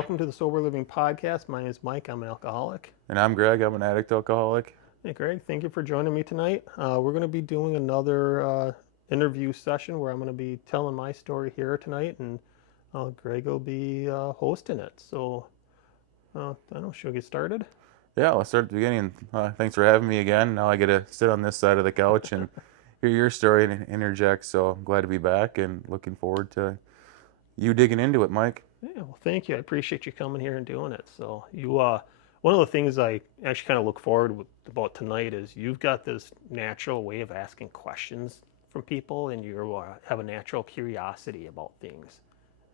welcome to the Sober Living Podcast. My name is Mike. I'm an alcoholic. And I'm Greg. I'm an addict alcoholic. Hey, Greg, thank you for joining me tonight. We're going to be doing another interview session where I'm going to be telling my story here tonight, and Greg will be hosting it. So, I don't know, should we get started? Yeah, let's start at the beginning. Thanks for having me again. Now I get to sit on this side of the couch and hear your story and interject. So I'm glad to be back and looking forward to you digging into it, Mike. Yeah, well, thank you. I appreciate you coming here and doing it. So, one of the things I actually kind of look forward about tonight is you've got this natural way of asking questions from people, and you have a natural curiosity about things.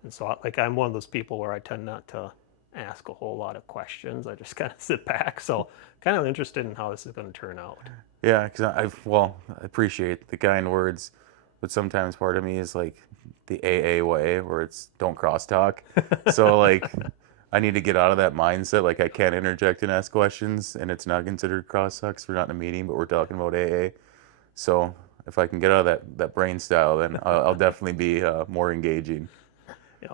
And so, like, I'm one of those people where I tend not to ask a whole lot of questions. I just kind of sit back. So, kind of interested in how this is going to turn out. Yeah, because I appreciate the kind words, but sometimes part of me is like the AA way where it's don't crosstalk. So like I need to get out of that mindset. Like I can't interject and ask questions, and it's not considered crosstalk 'cause we're not in a meeting, but we're talking about AA. So if I can get out of that brain style, then I'll definitely be more engaging.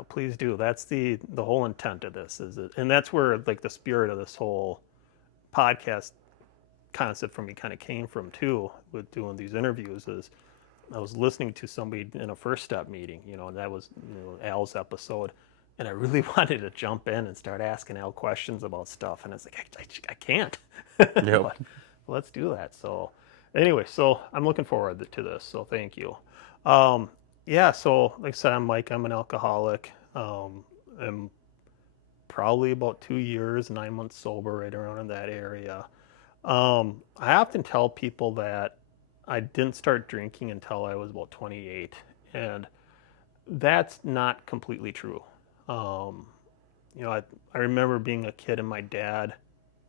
Please do. That's the whole intent of this and that's where like the spirit of this whole podcast concept for me kind of came from too with doing these interviews is I was listening to somebody in a first step meeting, and that was Al's episode, and I really wanted to jump in and start asking Al questions about stuff, and it's like I can't. Yep. But let's do that. So anyway, so I'm looking forward to this. So thank you. Yeah. So like I said, I'm Mike. I'm an alcoholic. I'm probably about 2 years, 9 months sober, right around in that area. I often tell people that I didn't start drinking until I was about 28, and that's not completely true. I remember being a kid and my dad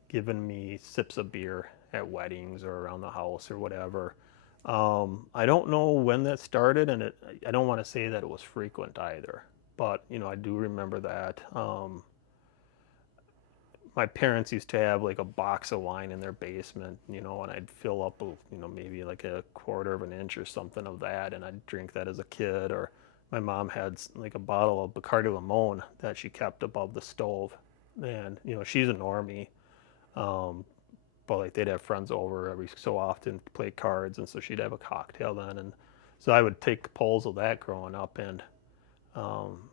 giving me sips of beer at weddings or around the house or whatever. I don't know when that started, and I don't want to say that it was frequent either, but I do remember that. My parents used to have like a box of wine in their basement, and I'd fill up, maybe like a quarter of an inch or something of that, and I'd drink that as a kid. Or my mom had like a bottle of Bacardi Limon that she kept above the stove, and she's a normie, but like they'd have friends over every so often, play cards, and so she'd have a cocktail then, and so I would take pulls of that growing up, and um,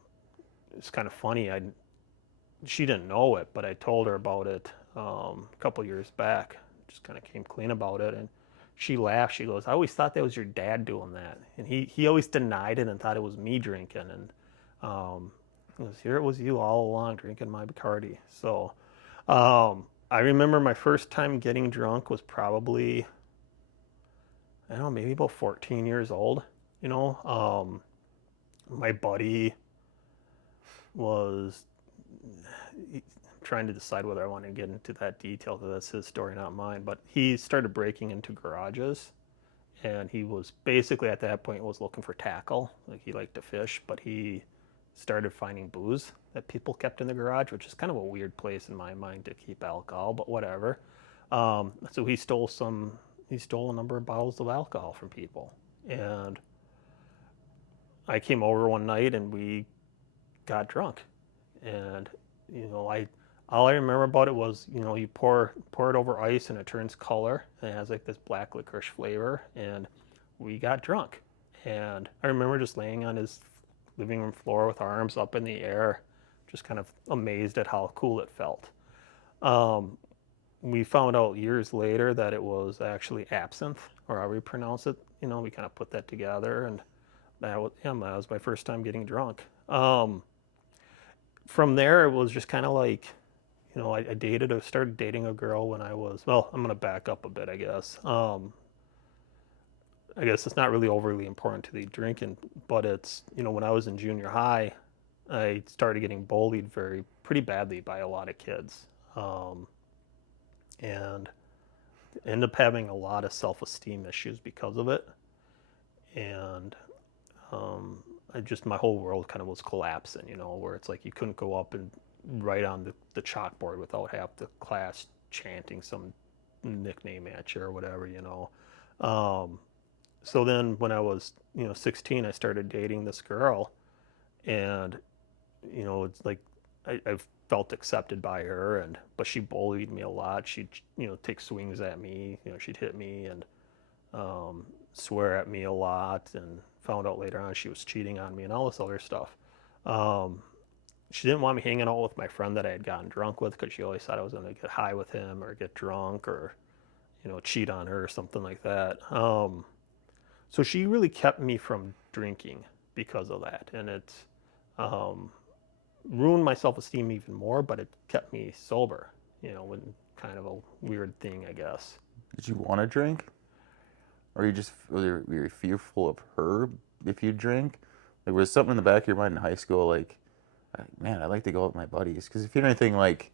it's kind of funny. She didn't know it, but I told her about it a couple years back. Just kind of came clean about it, and she laughed. She goes, "I always thought that was your dad doing that," and he always denied it and thought it was me drinking. And he goes, "Here it was you all along drinking my Bacardi." So I remember my first time getting drunk was probably, I don't know, maybe about 14 years old. My buddy was trying to decide whether I want to get into that detail because that's his story, not mine. But he started breaking into garages, and he was basically at that point was looking for tackle. Like he liked to fish, but he started finding booze that people kept in the garage, which is kind of a weird place in my mind to keep alcohol, but whatever. So he stole a number of bottles of alcohol from people, and I came over one night and we got drunk, and all I remember about it was you pour it over ice and it turns color and it has like this black licorice flavor, and we got drunk, and I remember just laying on his living room floor with our arms up in the air, just kind of amazed at how cool it felt. We found out years later that it was actually absinthe, or how we pronounce it. We kind of put that together, and that was my first time getting drunk. From there, it was just kind of like, I started dating a girl when I was, well, I'm going to back up a bit, I guess. I guess it's not really overly important to the drinking, but it's, when I was in junior high, I started getting bullied pretty badly by a lot of kids. And ended up having a lot of self-esteem issues because of it. And my whole world kind of was collapsing, where it's like you couldn't go up and write on the chalkboard without half the class chanting some nickname at you or whatever. So then when I was 16, I started dating this girl, and it's like I felt accepted by her, but she bullied me a lot. She'd, take swings at me. She'd hit me and swear at me a lot, and found out later on she was cheating on me and all this other stuff. Um, she didn't want me hanging out with my friend that I had gotten drunk with because she always thought I was going to get high with him or get drunk or, cheat on her or something like that. So she really kept me from drinking because of that. And it um, ruined my self-esteem even more, but it kept me sober, when kind of a weird thing, I guess. Did you want to drink? Or were you fearful of her if you drink? Like, was something in the back of your mind in high school, like, man, I like to go out with my buddies? Because if you're anything like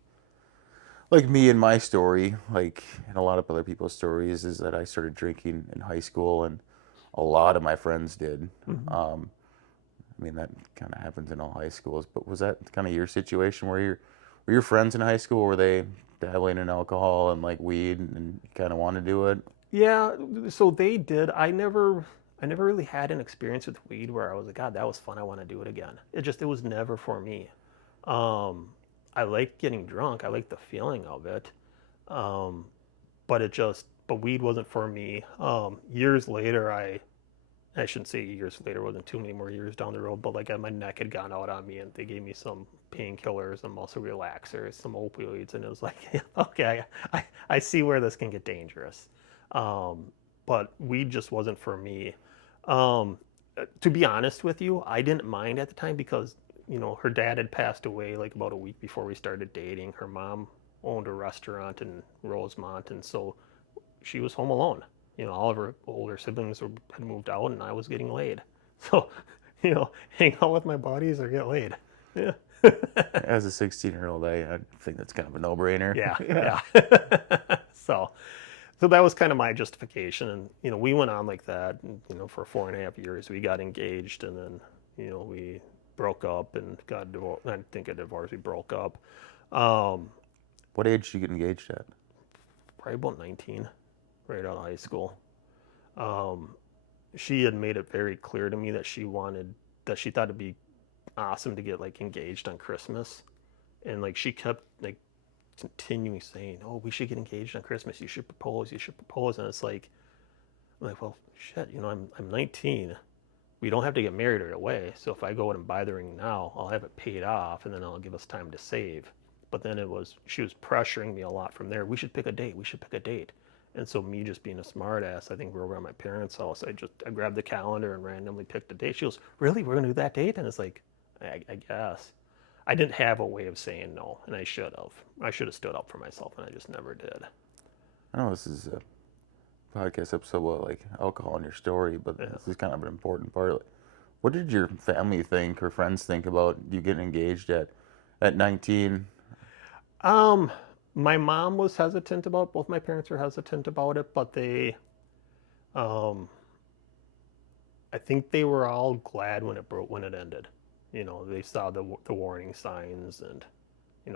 me and my story, like, and a lot of other people's stories, is that I started drinking in high school, and a lot of my friends did. Mm-hmm. I mean, that kind of happens in all high schools. But was that kind of your situation where were your friends in high school, were they dabbling in alcohol and like weed, and you kind of want to do it? Yeah, so they did. I never really had an experience with weed where I was like, God, that was fun. I want to do it again. It was never for me. Um, I like getting drunk. I like the feeling of it. Um, but weed wasn't for me. Years later, I shouldn't say years later, wasn't too many more years down the road, but like my neck had gone out on me and they gave me some painkillers, some muscle relaxers, some opioids. And it was like, okay, I see where this can get dangerous. Um, but weed just wasn't for me. Um, to be honest with you, I didn't mind at the time because, her dad had passed away like about a week before we started dating. Her mom owned a restaurant in Rosemont, and so she was home alone. All of her older siblings had moved out, and I was getting laid. So, hang out with my buddies or get laid. Yeah. As a 16-year-old, I think that's kind of a no-brainer. Yeah, yeah. So, so that was kind of my justification, and we went on like that, and, for 4.5 years. We got engaged, and then we broke up and got divorced. I think a divorce. We broke up. Um, What age did you get engaged at? Probably about 19, right out of high school. Um, she had made it very clear to me that she thought it'd be awesome to get like engaged on Christmas, and like she kept like continuing saying, "Oh, we should get engaged on Christmas. You should propose. You should propose." And it's like, well, shit. I'm 19. We don't have to get married right away. So if I go out and buy the ring now, I'll have it paid off, and then it'll give us time to save. But then she was pressuring me a lot from there. We should pick a date. We should pick a date. And so me just being a smart ass, I think we were over at my parents' house. I grabbed the calendar and randomly picked a date. She goes, "Really? We're gonna do that date?" And it's like, I guess. I didn't have a way of saying no, and I should have. I should have stood up for myself, and I just never did. I know this is a podcast episode about like alcohol in your story, but Yeah. this is kind of an important part. Like, what did your family think or friends think about you getting engaged at 19? My mom was hesitant about. Both my parents were hesitant about it, but um, I think they were all glad when it ended. They saw the warning signs and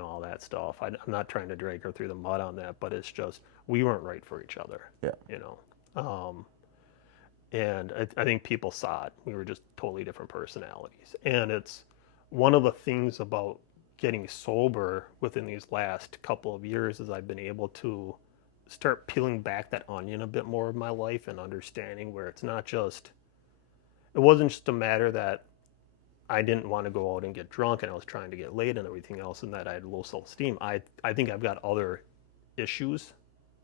all that stuff. I'm not trying to drag her through the mud on that, but it's just we weren't right for each other. Yeah. Um, and I think people saw it. We were just totally different personalities, and it's one of the things about getting sober within these last couple of years is I've been able to start peeling back that onion a bit more of my life and understanding where it wasn't just a matter that I didn't want to go out and get drunk and I was trying to get laid and everything else and that I had low self-esteem. I think I've got other issues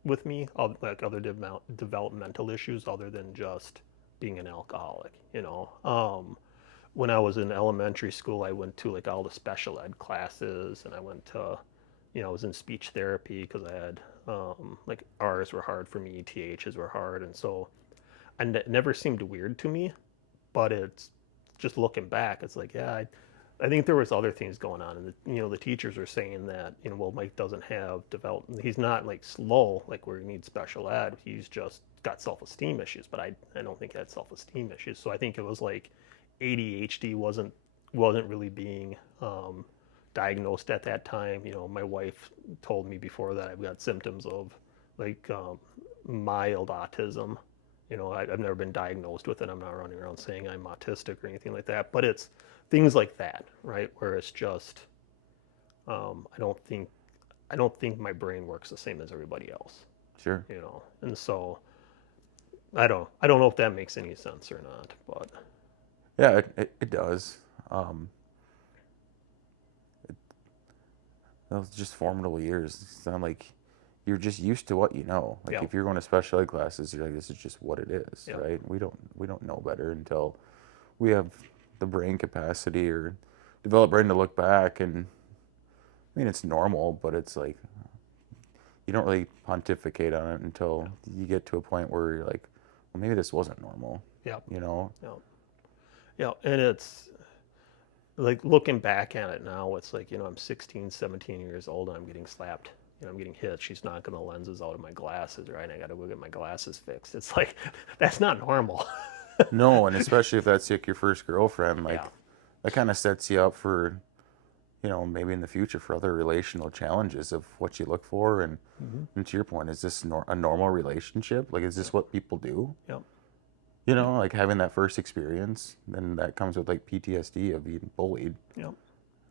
with me, like other developmental issues other than just being an alcoholic, when I was in elementary school, I went to like all the special ed classes, and I went to, I was in speech therapy because I had like R's were hard for me, TH's were hard, and so it never seemed weird to me, but it's just looking back, it's like, yeah, I think there was other things going on, and the teachers were saying that, well, Mike doesn't have development, he's not like slow, like where he needs special ed, he's just got self-esteem issues, but I don't think he had self-esteem issues, so I think it was like ADHD wasn't really being diagnosed at that time. My wife told me before that I've got symptoms of like mild autism. I've never been diagnosed with it. I'm not running around saying I'm autistic or anything like that. But it's things like that, right? Where it's just I don't think my brain works the same as everybody else, Sure. you know. And so I don't know if that makes any sense or not, but Yeah, it does. Um, those just formidable years. It's not like you're just used to what you know. Like yeah, if you're going to special ed classes, you're like, this is just what it is, yeah, right? We don't know better until we have the brain capacity or develop brain to look back and I mean it's normal, but it's like you don't really pontificate on it until you get to a point where you're like, well, maybe this wasn't normal, yeah, you know? yeah, yeah. And it's like looking back at it now, it's like, you know, I'm 16, 17 years old and I'm getting slapped. You know, I'm getting hit. She's knocking the lenses out of my glasses, right? And I got to go get my glasses fixed. It's like, that's not normal. No, and especially if that's like your first girlfriend, Yeah. like that kind of sets you up for, you know, maybe in the future for other relational challenges of what you look for. Mm-hmm. And to your point, is this a normal relationship? Like, is this what people do? Yep. You know, like having that first experience, then that comes with like PTSD of being bullied. Yep.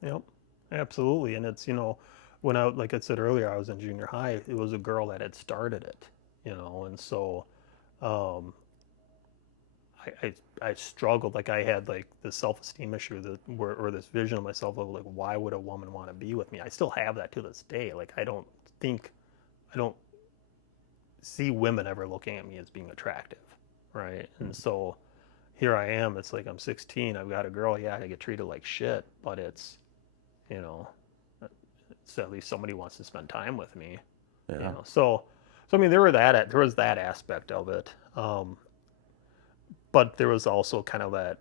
Yep. Absolutely. And it's, you know, when like I said earlier, I was in junior high, it was a girl that had started it, you know, and so um, I struggled. Like I had like this self-esteem issue or this vision of myself of like, why would a woman want to be with me? I still have that to this day. Like I don't see women ever looking at me as being attractive, right? And so here I am. It's like I'm 16. I've got a girl. Yeah, I get treated like shit, but it's, you know, so at least somebody wants to spend time with me, you Yeah. know. So I mean, there was that aspect of it, but there was also kind of that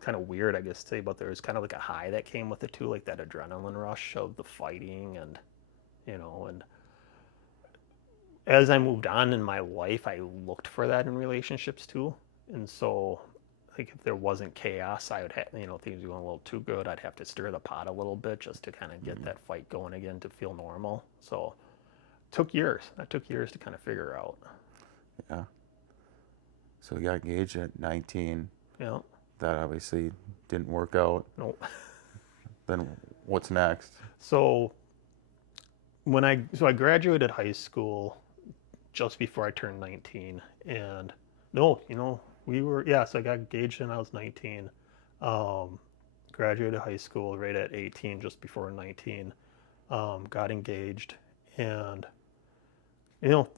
kind of weird, I guess, to say, but there was kind of like a high that came with it too, like that adrenaline rush of the fighting, and you know, and as I moved on in my life, I looked for that in relationships too, and so. Like if there wasn't chaos, I would have, you know, things were going a little too good. I'd have to stir the pot a little bit just to kind of get that fight going again to feel normal. So took years. That took years to kind of figure out. Yeah. So we got engaged at 19. Yeah. That obviously didn't work out. No. Then what's next? So I graduated high school just before I turned 19, and no, you know, so I got engaged when I was 19. Um, Graduated high school right at 18, just before 19. Got engaged, and you know,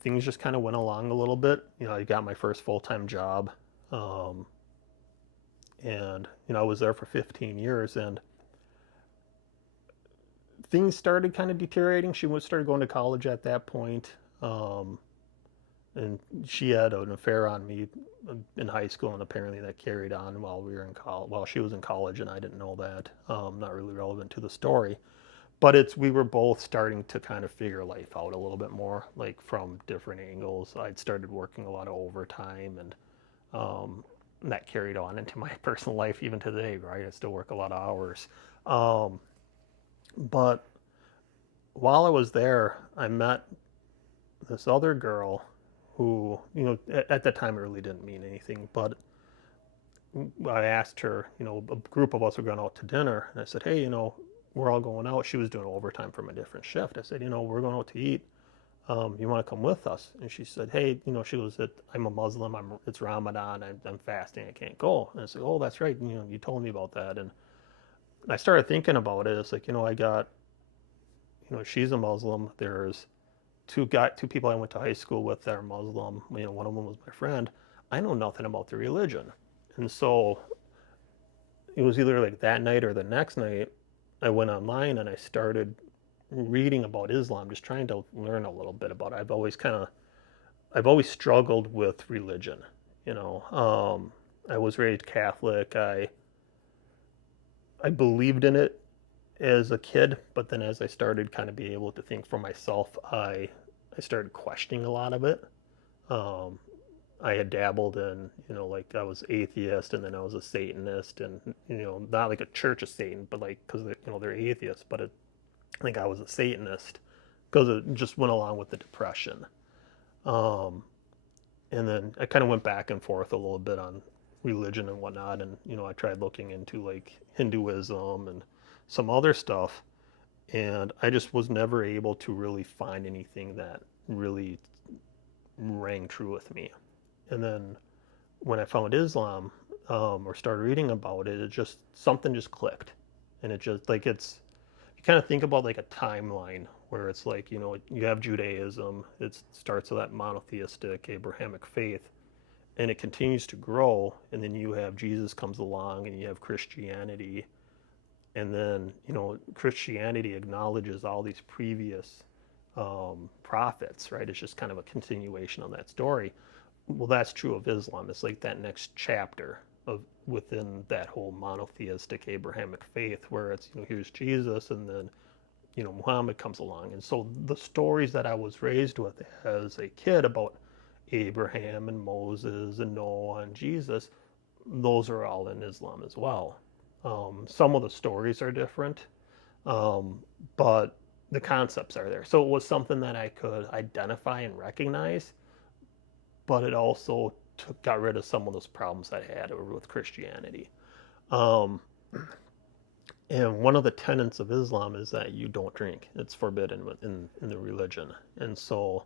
things just kind of went along a little bit. You know, I got my first full-time job, um, and you know, I was there for 15 years, and things started kind of deteriorating. She started going to college at that point, and she had an affair on me in high school, and apparently that carried on while we were in college. While she was in college, and I didn't know that. Not really relevant to the story, but we were both starting to kind of figure life out a little bit more, like from different angles. I'd started working a lot of overtime, and that carried on into my personal life even today, right? I still work a lot of hours. Um, but while I was there, I met this other girl who, you know, at that time it really didn't mean anything, but I asked her, you know, a group of us were going out to dinner, and I said, hey, you know, we're all going out. She was doing overtime from a different shift. I said, you know, we're going out to eat. You want to come with us? And she said, hey, you know, she goes, I'm a Muslim. It's Ramadan. I'm fasting. I can't go. And I said, oh, that's right. You know, you told me about that. And I started thinking about it. It's like, you know, you know, she's a Muslim. There's two people I went to high school with that are Muslim. You know, one of them was my friend. I know nothing about the religion. And so it was either like that night or the next night, I went online and I started reading about Islam, just trying to learn a little bit about it. I've always struggled with religion. You know, I was raised Catholic. I believed in it as a kid, but then as I started kind of being able to think for myself, I started questioning a lot of it. Um, I had dabbled in, you know, like I was atheist and then I was a Satanist, and you know, not like a Church of Satan, but like because you know they're atheists, but I think I was a Satanist because it just went along with the depression. Um, and then I kind of went back and forth a little bit on religion and whatnot, and you know, I tried looking into like Hinduism and some other stuff, And I just was never able to really find anything that really rang true with me. And then when I found Islam, or started reading about it, it just something just clicked, and it just like it's you kind of think about like a timeline where it's like you have Judaism, it starts with that monotheistic Abrahamic faith, and it continues to grow, and then you have Jesus comes along, and you have Christianity, and then Christianity acknowledges all these previous prophets, right? It's just kind of a continuation of that story. Well, that's true of Islam. It's like that next chapter of within that whole monotheistic Abrahamic faith, where it's here's Jesus, and then Muhammad comes along. And so the stories that I was raised with as a kid about Abraham and Moses and Noah and Jesus, those are all in Islam as well. Some of the stories are different, but the concepts are there. So it was something that I could identify and recognize, but it also got rid of some of those problems I had with Christianity. Um, and one of the tenets of Islam is that you don't drink. It's forbidden in the religion. And so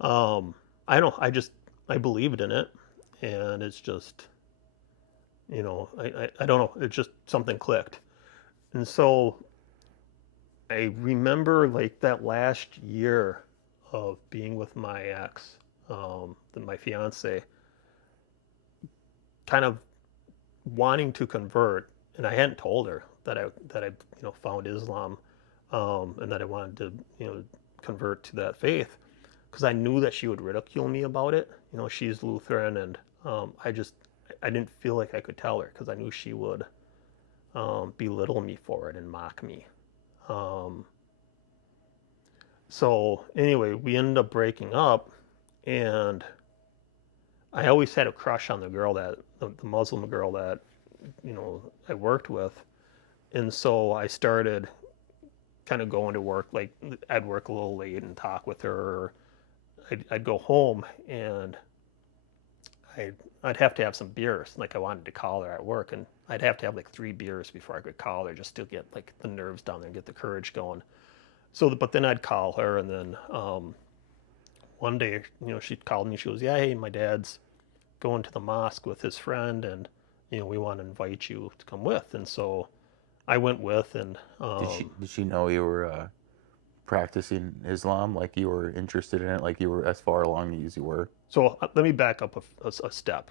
I don't. I believed in it, and it's just I don't know. It's just something clicked, and so I remember like that last year of being with my ex, my fiance, kind of wanting to convert, and I hadn't told her that I found Islam, and that I wanted to convert to that faith, because I knew that she would ridicule me about it. She's Lutheran, and I didn't feel like I could tell her because I knew she would belittle me for it and mock me. Um, so anyway, we ended up breaking up, and I always had a crush on the girl the Muslim girl that I worked with, and so I started kind of going to work. Like I'd work a little late and talk with her. Or I'd go home, and I'd have to have some beers. Like I wanted to call her at work, and I'd have to have like 3 beers before I could call her, just to get like the nerves down there and get the courage going. So, but then I'd call her, and then one day, she called me. She goes, "Yeah, hey, my dad's going to the mosque with his friend, and we want to invite you to come with." And so I went with, and Did she know you were practicing Islam? Like you were interested in it? Like you were as far along as you were? so let me back up a step.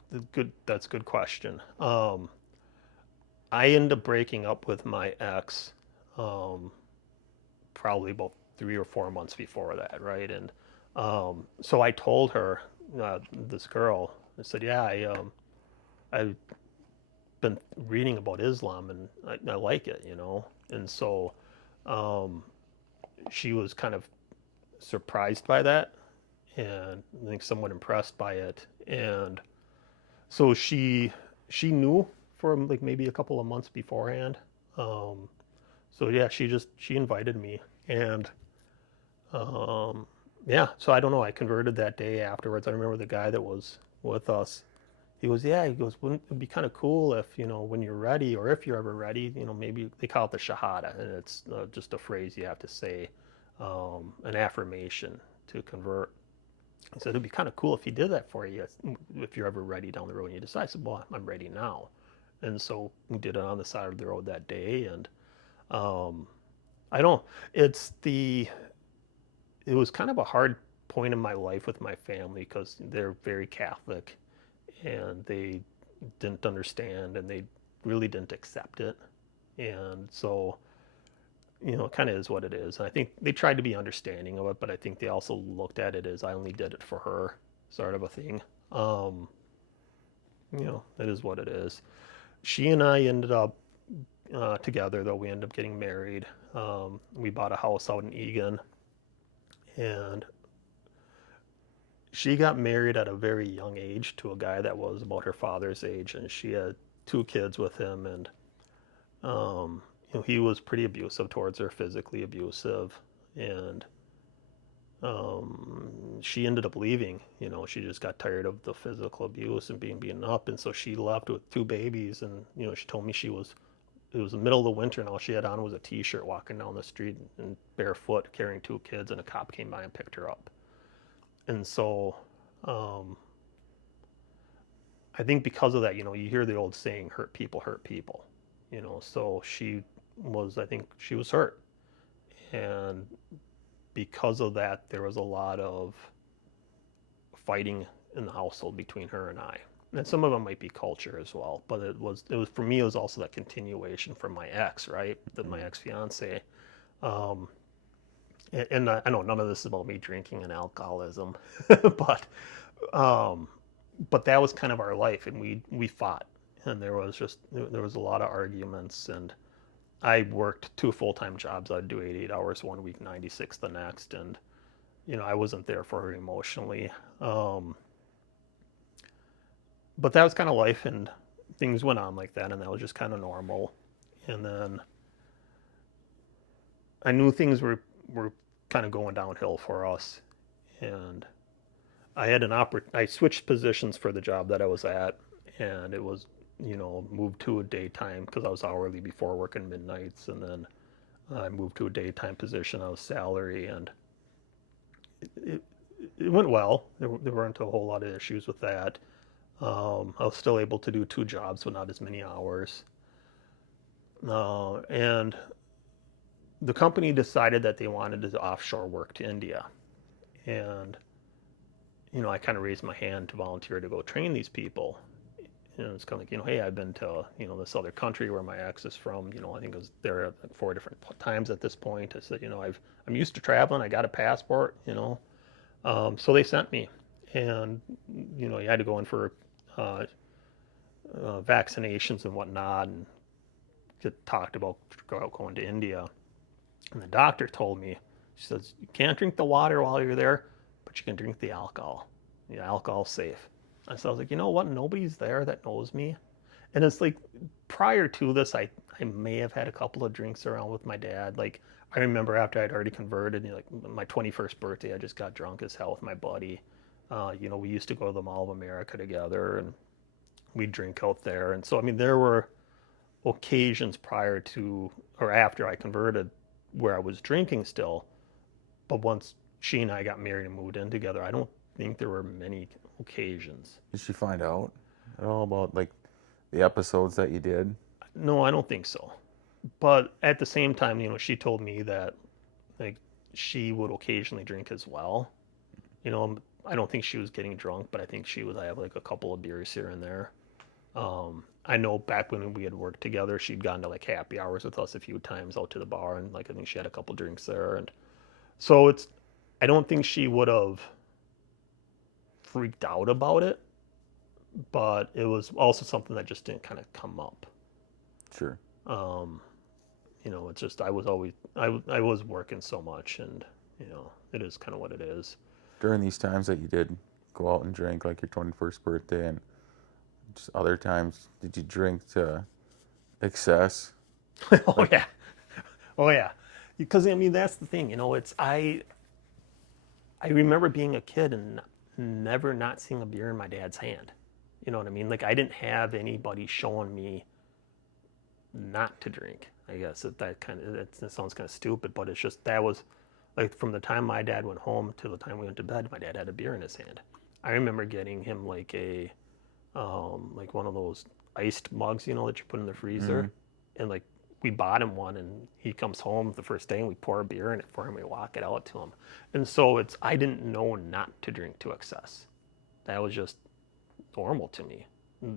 That's a good question. I ended up breaking up with my ex, probably about 3 or 4 months before that, right? And so I told her, this girl, I said, "Yeah, I've been reading about Islam, and I like it, And so she was kind of surprised by that, and I think somewhat impressed by it. And so she knew for like maybe a couple of months beforehand. So yeah, she invited me, and yeah. So I don't know. I converted that day afterwards. I remember the guy that was with us. He goes, "Yeah." He goes, "Wouldn't it be kind of cool if when you're ready, or if you're ever ready, maybe they call it the Shahada, and it's just a phrase you have to say, an affirmation to convert." He said, "It'd be kind of cool if he did that for you, if you're ever ready down the road." And you decide, I said, "Well, I'm ready now." And so we did it on the side of the road that day. And um, I don't, it's the, it was kind of a hard point in my life with my family, because they're very Catholic, and they didn't understand, and they really didn't accept it. And so, it kind of is what it is. And I think they tried to be understanding of it, but I think they also looked at it as I only did it for her, sort of a thing. Um, it is what it is. She and I ended up together, though. We ended up getting married. We bought a house out in Egan, and she got married at a very young age to a guy that was about her father's age, and she had 2 kids with him. And he was pretty abusive towards her, physically abusive, and she ended up leaving. She just got tired of the physical abuse and being beaten up, and so she left with 2 babies. And she told me she was it was the middle of the winter, and all she had on was a t-shirt, walking down the street and barefoot, carrying 2 kids, and a cop came by and picked her up. And so I think because of that, you hear the old saying, hurt people, so I think she was hurt. And because of that, there was a lot of fighting in the household between her and I. And some of them might be culture as well, but it was for me, it was also that continuation from my ex, right? My ex-fiance. And I know none of this is about me drinking and alcoholism, but that was kind of our life, and we fought, and there was a lot of arguments, and I worked 2 full-time jobs. I'd do 88 hours one week, 96 the next, and I wasn't there for her emotionally. But that was kind of life, and things went on like that, and that was just kind of normal. And then I knew things were kind of going downhill for us, and I had I switched positions for the job that I was at, and it was, moved to a daytime because I was hourly before working midnights, and then I moved to a daytime position. I was salary, and it went well. There weren't a whole lot of issues with that. I was still able to do 2 jobs, but not as many hours. And the company decided that they wanted to offshore work to India. And, I kind of raised my hand to volunteer to go train these people. It's kind of like, hey, I've been to, this other country where my ex is from. I think I was there like 4 different times at this point. I said, I'm used to traveling. I got a passport, So they sent me. And, you had to go in for vaccinations and whatnot, and get talked about going to India. And the doctor told me, she says, you can't drink the water while you're there, but you can drink the alcohol. The alcohol's safe. And so I was like, you know what? Nobody's there that knows me. And it's like, prior to this, I may have had a couple of drinks around with my dad. Like, I remember after I'd already converted, like my 21st birthday, I just got drunk as hell with my buddy. We used to go to the Mall of America together, and we'd drink out there. And so, there were occasions prior to or after I converted where I was drinking still. But once she and I got married and moved in together, I don't think there were many occasions. Did she find out at all about like the episodes that you did? No, I don't think so. But at the same time, she told me that like she would occasionally drink as well. I don't think she was getting drunk, but I think I have like a couple of beers here and there. I know back when we had worked together, she'd gone to like happy hours with us a few times out to the bar, and like I think she had a couple drinks there, and so I don't think she would have freaked out about it, but it was also something that just didn't kind of come up. Sure. It's just I was working so much, and it is kind of what it is. During these times that you did go out and drink, like your 21st birthday and just other times, did you drink to excess? Oh yeah, because that's the thing. I remember being a kid and never not seeing a beer in my dad's hand. You know what I mean? Like, I didn't have anybody showing me not to drink. I guess that sounds kind of stupid, but it's just that was like from the time my dad went home till the time we went to bed, my dad had a beer in his hand. I remember getting him like a like one of those iced mugs, that you put in the freezer, and like we bought him one, and he comes home the first day and we pour a beer in it for him, we walk it out to him. And so I didn't know not to drink to excess. That was just normal to me.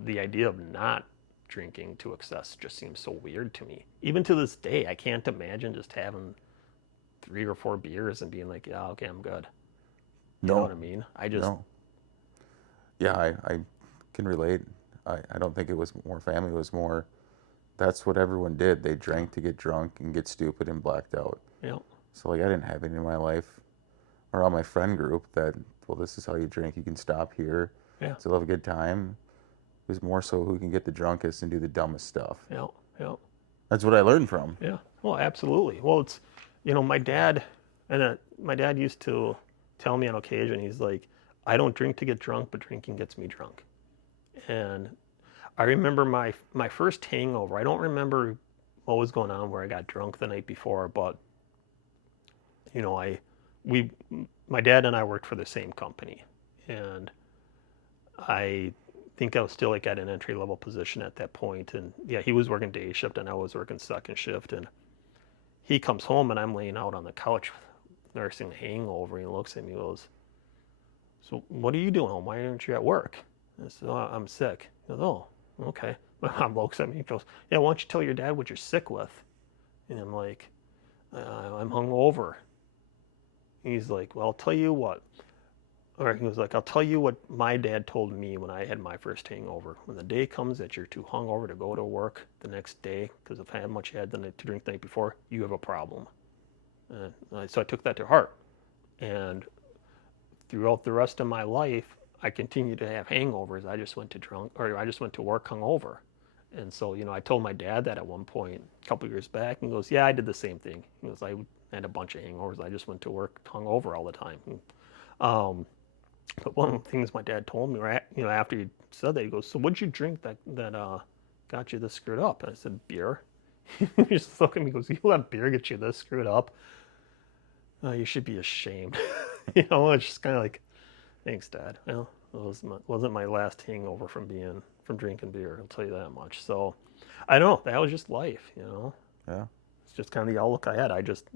The idea of not drinking to excess just seems so weird to me. Even to this day, I can't imagine just having 3 or 4 beers and being like, yeah, okay, I'm good. You know what I mean? No. Yeah, I can relate. I don't think it was more family. It was more, that's what everyone did. They drank to get drunk and get stupid and blacked out. Yeah. So like I didn't have any in my life around my friend group that, well, this is how you drink. You can stop here. Yeah. Still have a good time. It was more so who can get the drunkest and do the dumbest stuff. Yeah. Yeah. That's what I learned from. Yeah. Well, absolutely. Well, it's, my dad used to tell me on occasion, he's like, I don't drink to get drunk, but drinking gets me drunk. And I remember my first hangover. I don't remember what was going on where I got drunk the night before, but you know, we, my dad and I worked for the same company, and I think I was still like at an entry level position at that point. And yeah, he was working day shift and I was working second shift. And he comes home and I'm laying out on the couch nursing a hangover. And he looks at me and goes, "So what are you doing home? Why aren't you at work?" I said, "Oh, I'm sick." He goes, "Oh, okay." My mom looks at me and goes, "Yeah, why don't you tell your dad what you're sick with?" And I'm like, "I'm hungover." He's like, "Well, I'll tell you what." Or he was like, "I'll tell you what my dad told me when I had my first hangover. When the day comes that you're too hungover to go to work the next day because of how much you had to drink the night before, you have a problem." So I took that to heart. And throughout the rest of my life, I continued to have hangovers. I just went to work hungover. And so, you know, I told my dad that at one point a couple years back, and he goes, "Yeah, I did the same thing." He goes, "I had a bunch of hangovers. I just went to work hungover all the time." Um, but one of the things my dad told me, right, you know, after he said that, he goes, "So what'd you drink that got you this screwed up?" And I said, "Beer." He just looked at me and goes, "You let beer get you this screwed up? You should be ashamed." You know, it's just kind of like, "Thanks, Dad." Well, it wasn't my last hangover from drinking beer. I'll tell you that much. So, I don't know. That was just life. You know, Yeah. it's just kind of the outlook I had. I just,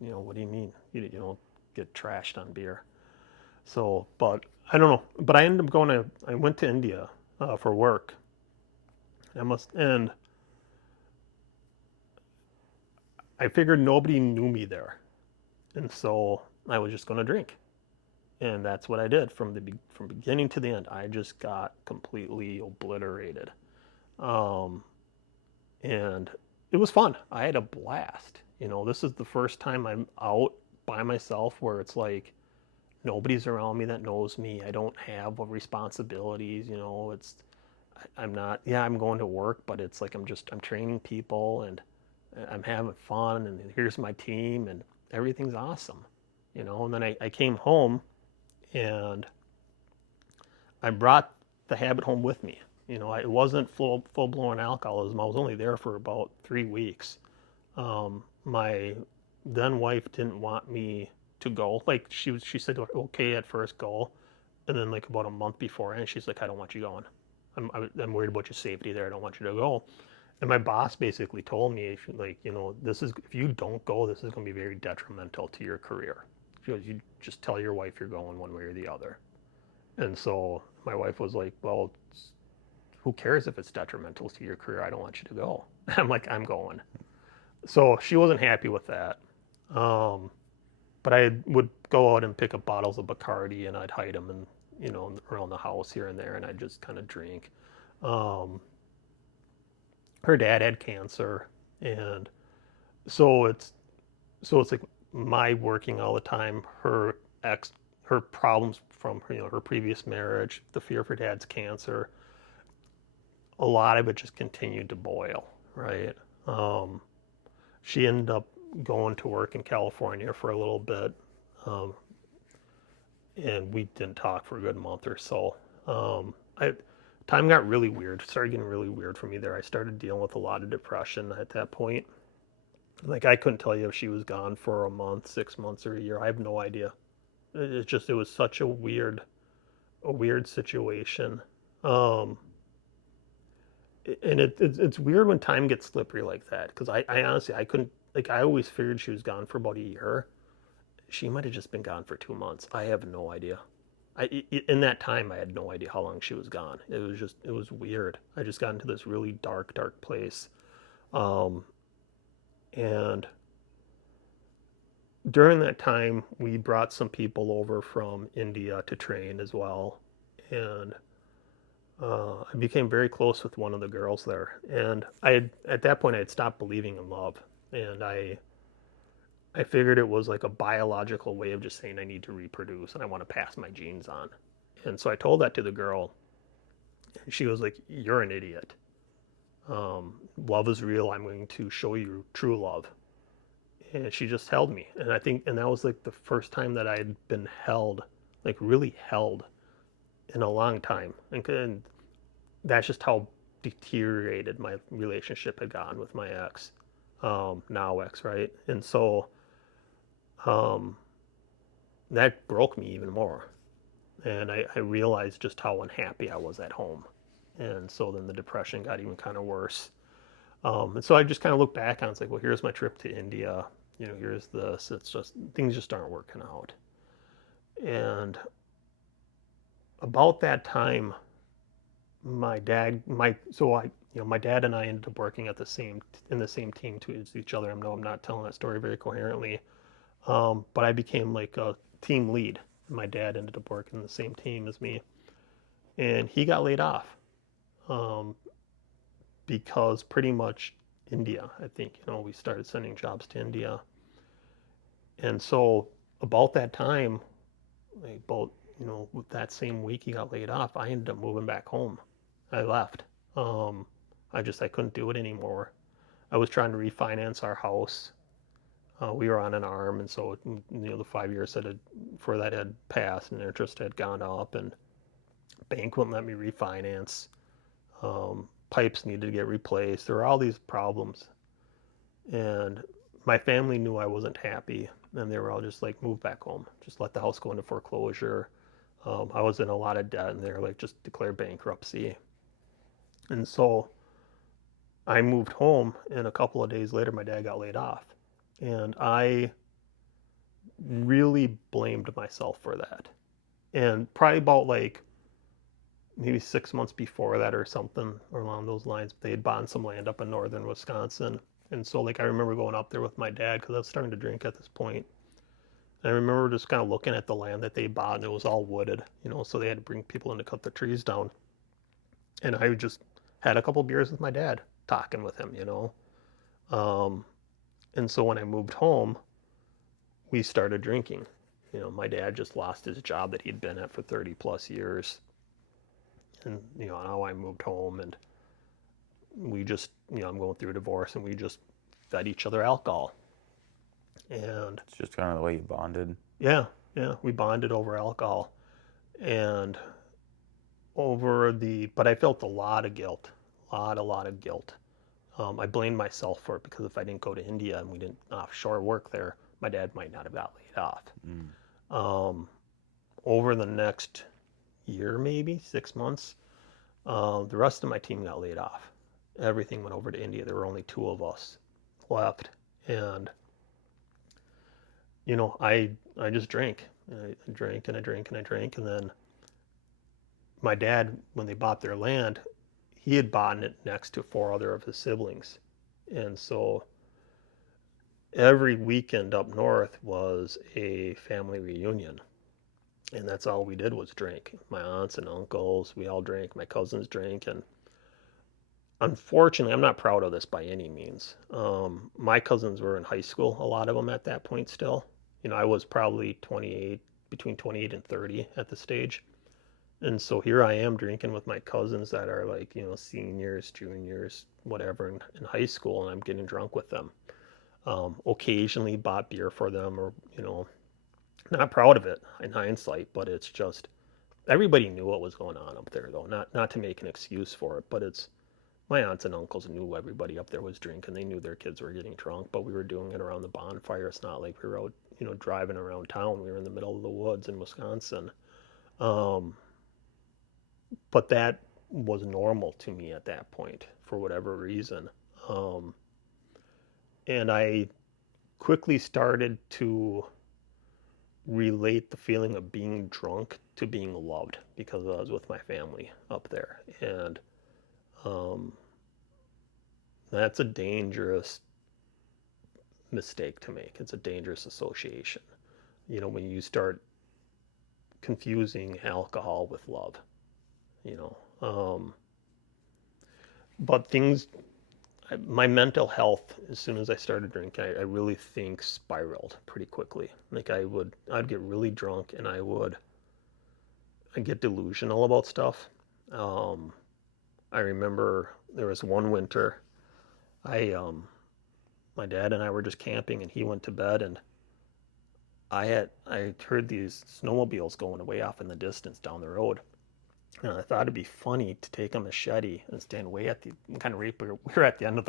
you know, what do you mean? You don't get trashed on beer. So, but I don't know. But I ended up I went to India for work. And I figured nobody knew me there. And so I was just going to drink. And that's what I did from beginning to the end. I just got completely obliterated. Um, and it was fun. I had a blast. You know, this is the first time I'm out by myself where it's like nobody's around me that knows me. I don't have responsibilities. You know, I'm not, yeah, I'm going to work, but it's like I'm training people and I'm having fun and here's my team and everything's awesome. You know, and then I came home and I brought the habit home with me. You know, it wasn't full blown alcoholism. I was only there for about 3 weeks. My then wife didn't want me to go. Like she said, "Okay, at first go," and then like about a month before, and she's like, "I don't want you going. I'm worried about your safety there. I don't want you to go." And my boss basically told me, like, you know, this is if you don't go, this is going to be very detrimental to your career. She goes, "You just tell your wife you're going one way or the other." And so my wife was like, "Well, who cares if it's detrimental to your career? I don't want you to go." I'm like, "I'm going." So she wasn't happy with that. Um, but I would go out and pick up bottles of Bacardi and I'd hide them and you know around the house here and there and I'd just kind of drink. Um, Her dad had cancer, and so it's like my working all the time, her problems from you know her previous marriage, the fear of her dad's cancer, a lot of it just continued to boil, right? Um, she ended up going to work in California for a little bit, um, and we didn't talk for a good month or so. Time got really weird, started getting really weird for me there. I started dealing with a lot of depression at that point. Like I couldn't tell you if she was gone for a month, 6 months, or a year. I have no idea. It was such a weird situation. Um, and it's weird when time gets slippery like that because I honestly I couldn't like I always figured she was gone for about a year. She might have just been gone for 2 months. I have no idea. In that time I had no idea how long she was gone. It was weird. I just got into this really dark place. Um, and during that time we brought some people over from India to train as well, and I became very close with one of the girls there. And at that point I had stopped believing in love, and I figured it was like a biological way of just saying I need to reproduce and I want to pass my genes on. And so I told that to the girl, and she was like, "You're an idiot. Love is real. I'm going to show you true love." And she just held me. And and that was like the first time that I had been held, like really held in a long time. And that's just how deteriorated my relationship had gotten with my ex, now ex, right? And so um, that broke me even more. And I realized just how unhappy I was at home. And so then the depression got even kind of worse. And so I just kind of look back on it, it's like, well, here's my trip to India. Here's this. It's just, things just aren't working out. And about that time, my dad, my, so I, my dad and I ended up working at in the same team to each other. I know I'm not telling that story very coherently. But I became like a team lead. My dad ended up working the same team as me, and he got laid off um, because pretty much India. I think we started sending jobs to India, and so about that time, like about with that same week he got laid off, I ended up moving back home. I left. Um, I couldn't do it anymore. I was trying to refinance our house. We were on an arm, and so the 5 years for that had passed, and interest had gone up, and bank wouldn't let me refinance. Pipes needed to get replaced. There were all these problems, and my family knew I wasn't happy, and they were all just like, move back home, just let the house go into foreclosure. I was in a lot of debt, and they were like, just declare bankruptcy. And so I moved home, and a couple of days later, my dad got laid off, and I really blamed myself for that. And probably about like maybe 6 months before that or something or along those lines, they had bought some land up in northern Wisconsin. And so like I remember going up there with my dad because I was starting to drink at this point. And I remember just kind of looking at the land that they bought, and it was all wooded, so they had to bring people in to cut the trees down. And I just had a couple beers with my dad, talking with him. Um, and so when I moved home, we started drinking. My dad just lost his job that he'd been at for 30 plus years. And, now I moved home, and we just, I'm going through a divorce, and we just fed each other alcohol. And It's just kind of the way you bonded. yeah, yeah, we bonded over alcohol. And but I felt a lot of guilt, a lot of guilt. I blamed myself for it because if I didn't go to India and we didn't offshore work there, my dad might not have got laid off. Um, over the next year, maybe 6 months, the rest of my team got laid off. Everything went over to India. There were only two of us left, and I just drank. And I drank and I drank and I drank, and then my dad, when they bought their land, he had bought it next to four other of his siblings, and so every weekend up north was a family reunion, and that's all we did was drink. My aunts and uncles, we all drank. My cousins drank, and unfortunately, I'm not proud of this by any means. My cousins were in high school, a lot of them at that point still. I was probably 28, between 28 and 30 at the stage. And so here I am drinking with my cousins that are like, seniors, juniors, whatever in high school, and I'm getting drunk with them. Occasionally bought beer for them, or, not proud of it in hindsight, but it's just, everybody knew what was going on up there though. Not to make an excuse for it, but it's, my aunts and uncles knew everybody up there was drinking. They knew their kids were getting drunk, but we were doing it around the bonfire. It's not like we were out, driving around town. We were in the middle of the woods in Wisconsin. But that was normal to me at that point for whatever reason. And I quickly started to relate the feeling of being drunk to being loved because I was with my family up there. And um, that's a dangerous mistake to make. It's a dangerous association. When you start confusing alcohol with love, you know. But my mental health, as soon as I started drinking, I really think spiraled pretty quickly. Like I'd get really drunk, and I'd get delusional about stuff. I remember there was one winter, my dad and I were just camping, and he went to bed, and I heard these snowmobiles going way off in the distance down the road, And I thought it'd be funny to take a machete and stand way at the kind of right, we're at the end of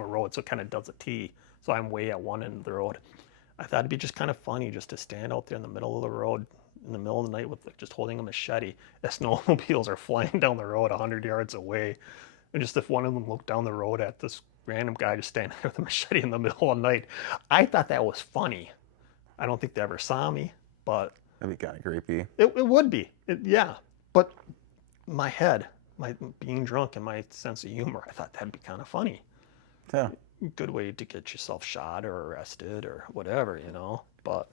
a road, so it kind of does a T. So I'm way at one end of the road. I thought it'd be just kind of funny just to stand out there in the middle of the road in the middle of the night with like just holding a machete as snowmobiles are flying down the road 100 yards away. And just if one of them looked down the road at this random guy just standing there with a machete in the middle of the night, I thought that was funny. I don't think they ever saw me, but That'd be kind of creepy. it would be. Yeah. But my head, my being drunk and my sense of humor, I thought that'd be kind of funny. Yeah. Good way to get yourself shot or arrested or whatever, you know. But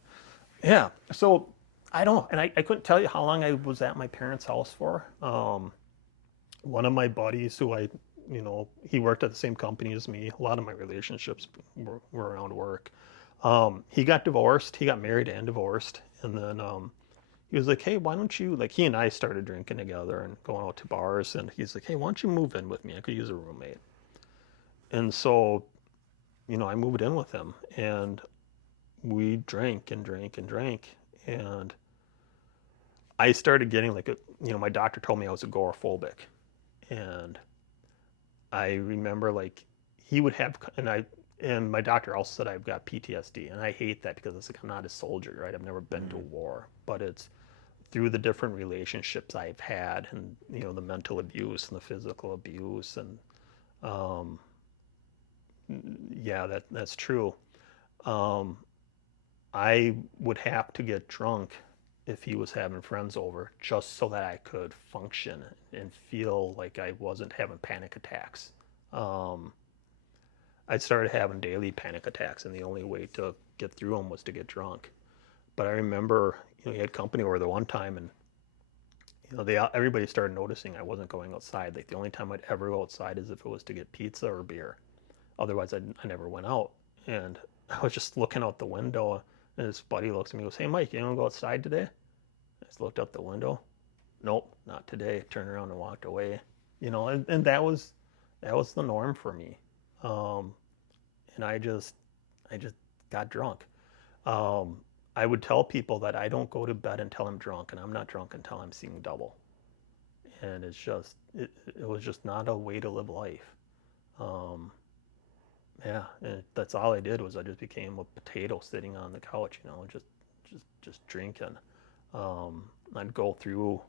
yeah, so I don't, and I couldn't tell you how long I was at my parents' house for. One of my buddies who he worked at the same company as me. A lot of my relationships were around work. He got divorced. He got married and divorced. And then he was like, hey, why don't you, like, he and I started drinking together and going out to bars. And he's like, hey, why don't you move in with me? I could use a roommate. And so, I moved in with him and we drank and drank and drank. And I started getting like my doctor told me I was agoraphobic. And I remember like he would have, and my doctor also said I've got PTSD, and I hate that because it's like I'm not a soldier, right? I've never been to war, but it's through the different relationships I've had, and the mental abuse and the physical abuse, and um, yeah, that's true. Um, I would have to get drunk if he was having friends over just so that I could function and feel like I wasn't having panic attacks. Um, I started having daily panic attacks, and the only way to get through them was to get drunk. But I remember, he had company over the one time, and everybody started noticing I wasn't going outside. Like the only time I'd ever go outside is if it was to get pizza or beer. Otherwise, I never went out. And I was just looking out the window, and this buddy looks at me and goes, "Hey, Mike, you don't go outside today?" I just looked out the window. Nope, not today. Turned around and walked away. And that was the norm for me. Um, and I just got drunk. Um, I would tell people that I don't go to bed until I'm drunk, and I'm not drunk until I'm seeing double. And it was just not a way to live life. Um, yeah, and that's all I did was I just became a potato sitting on the couch, just drinking. I'd go through,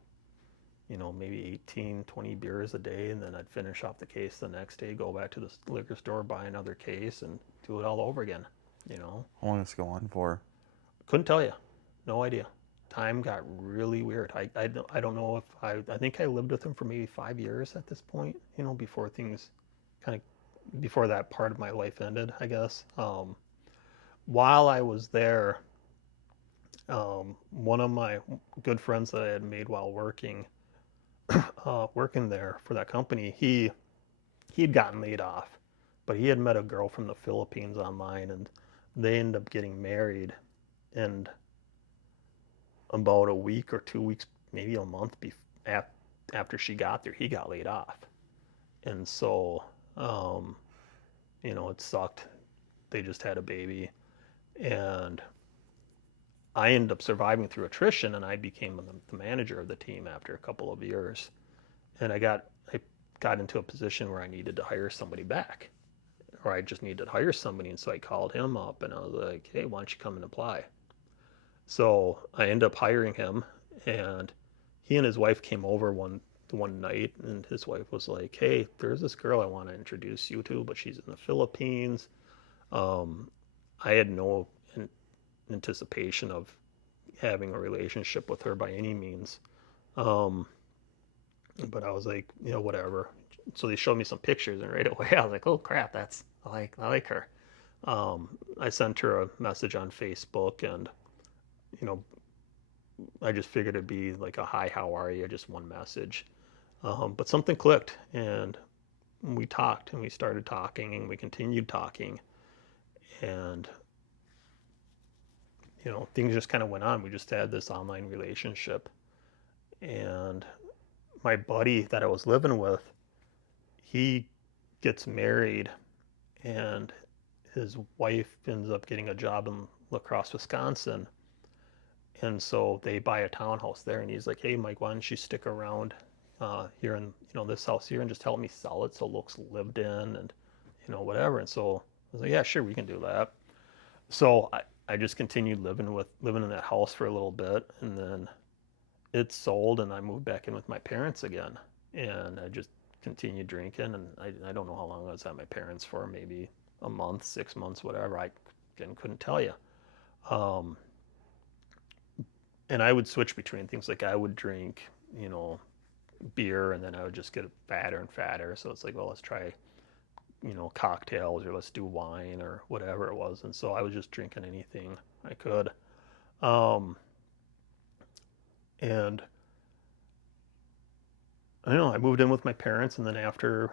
maybe 18, 20 beers a day, and then I'd finish off the case the next day, go back to the liquor store, buy another case, and do it all over again. How long is this go on for? Couldn't tell you. No idea. Time got really weird. I don't know if I think I lived with him for maybe 5 years at this point, before things kind of, before that part of my life ended, I guess. While I was there, one of my good friends that I had made while working there for that company, he'd gotten laid off, but he had met a girl from the Philippines online, and they ended up getting married. And about a week or 2 weeks, maybe a month after she got there, he got laid off. And so, it sucked. They just had a baby, and I ended up surviving through attrition, and I became the manager of the team after a couple of years. And I got into a position where I needed to hire somebody back, or I just needed to hire somebody. And so I called him up, and I was like, "Hey, why don't you come and apply?" So I ended up hiring him, and he and his wife came over one night, and his wife was like, "Hey, there's this girl I want to introduce you to, but she's in the Philippines." Um, I had no anticipation of having a relationship with her by any means, um, but I was like, whatever. So they showed me some pictures, and right away I was like, "Oh crap, I like her." I sent her a message on Facebook, and you know, I just figured it'd be like a hi, how are you? Just one message. But something clicked, and we talked, and we started talking, and we continued talking, and things just kind of went on. We just had this online relationship, and my buddy that I was living with, he gets married, and his wife ends up getting a job in La Crosse, Wisconsin. And so they buy a townhouse there, and he's like, "Hey, Mike, why don't you stick around here in this house here and just help me sell it so it looks lived in and whatever. And so I was like, yeah, sure, we can do that. So I just continued living in that house for a little bit, and then it sold, and I moved back in with my parents again, and I just continued drinking, and I don't know how long I was at my parents for, maybe a month, 6 months, whatever. I couldn't tell you. Um, and I would switch between things. Like I would drink, beer, and then I would just get fatter and fatter. So it's like, well, let's try, cocktails, or let's do wine or whatever it was. And so I was just drinking anything I could. Um, and I don't know, I moved in with my parents, and then after,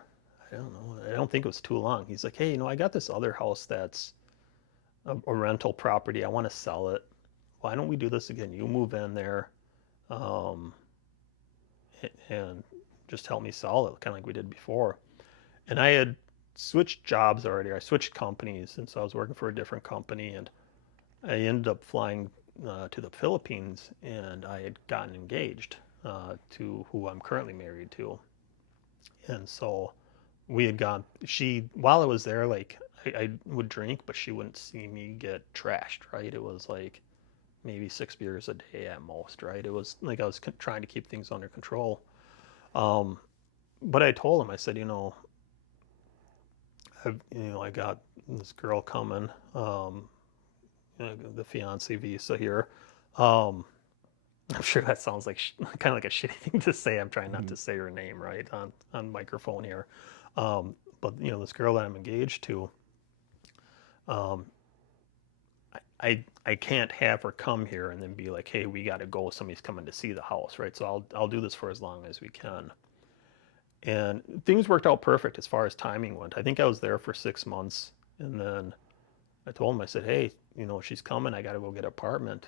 I don't know, I don't think it was too long, he's like, hey, I got this other house that's a rental property. I want to sell it. Why don't we do this again? You move in there, um, and just help me sell it, kind of like we did before. And I had switched jobs already. I switched companies, and so I was working for a different company, and I ended up flying to the Philippines, and I had gotten engaged to who I'm currently married to. And so we had gone, while I was there, like I would drink, but she wouldn't see me get trashed, right? It was like maybe 6 beers a day at most, right? It was like I was trying to keep things under control. Um, but I told him, I said, I got this girl coming, the fiance visa here. Um, I'm sure that sounds like kind of like a shitty thing to say. I'm trying not to say her name right on microphone here. But this girl that I'm engaged to, um, I can't have her come here and then be like, hey, we got to go. Somebody's coming to see the house, right? So I'll do this for as long as we can. And things worked out perfect as far as timing went. I think I was there for 6 months, and then I told him, I said, hey, she's coming. I got to go get an apartment.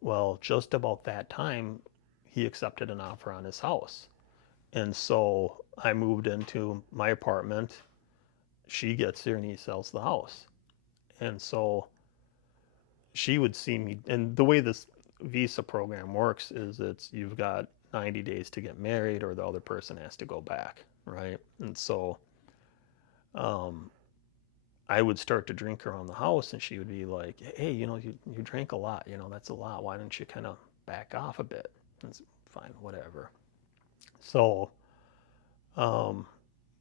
Well, just about that time, he accepted an offer on his house. And so I moved into my apartment. She gets here and he sells the house. And so she would see me. And the way this visa program works is you've got 90 days to get married, or the other person has to go back, right? And so I would start to drink around the house, and she would be like, hey, you drank a lot, that's a lot. Why don't you kind of back off a bit? It's fine, whatever. So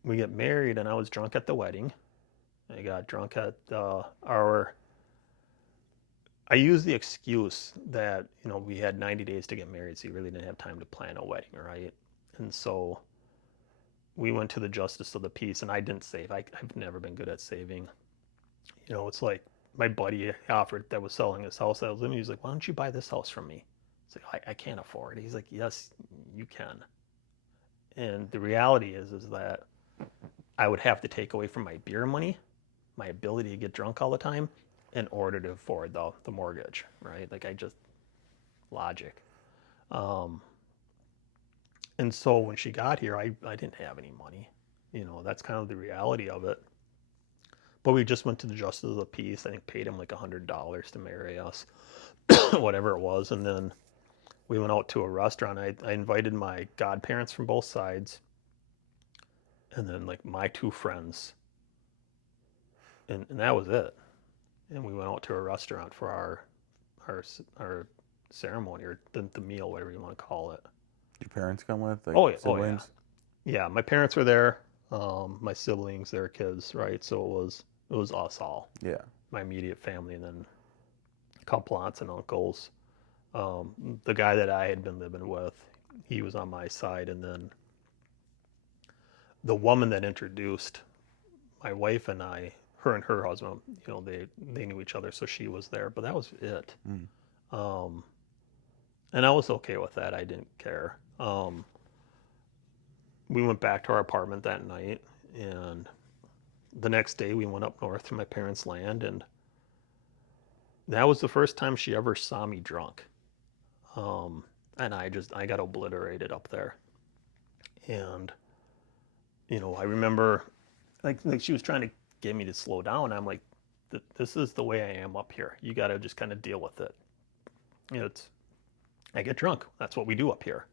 we get married, and I was drunk at the wedding. I got drunk at I used the excuse that, we had 90 days to get married, so you really didn't have time to plan a wedding, right? And so we went to the justice of the peace, and I didn't save. I've never been good at saving. It's like my buddy offered that was selling his house that I was living in. He's like, why don't you buy this house from me? It's like, I can't afford it. He's like, yes, you can. And the reality is that I would have to take away from my beer money, my ability to get drunk all the time, in order to afford the mortgage, right? Like logic. Um, and so when she got here, I didn't have any money. That's kind of the reality of it. But we just went to the justice of the peace. I think paid him like $100 to marry us, whatever it was. And then we went out to a restaurant. I invited my godparents from both sides, and then like my two friends, and that was it. And we went out to a restaurant for our ceremony, or the meal, whatever you want to call it. Your parents come with, like Oh yeah, siblings? yeah. My parents were there. My siblings, their kids, right? So it was us all, Yeah. my immediate family, and then a couple aunts and uncles. The guy that I had been living with, he was on my side, and then the woman that introduced my wife and I, her and her husband, they knew each other, so she was there, but that was it. Mm. Um, and I was okay with that. I didn't care. We went back to our apartment that night, and the next day we went up north to my parents' land, and that was the first time she ever saw me drunk. And I got obliterated up there. And, I remember like she was trying to get me to slow down. I'm like, this is the way I am up here. You got to just kind of deal with it. I get drunk. That's what we do up here.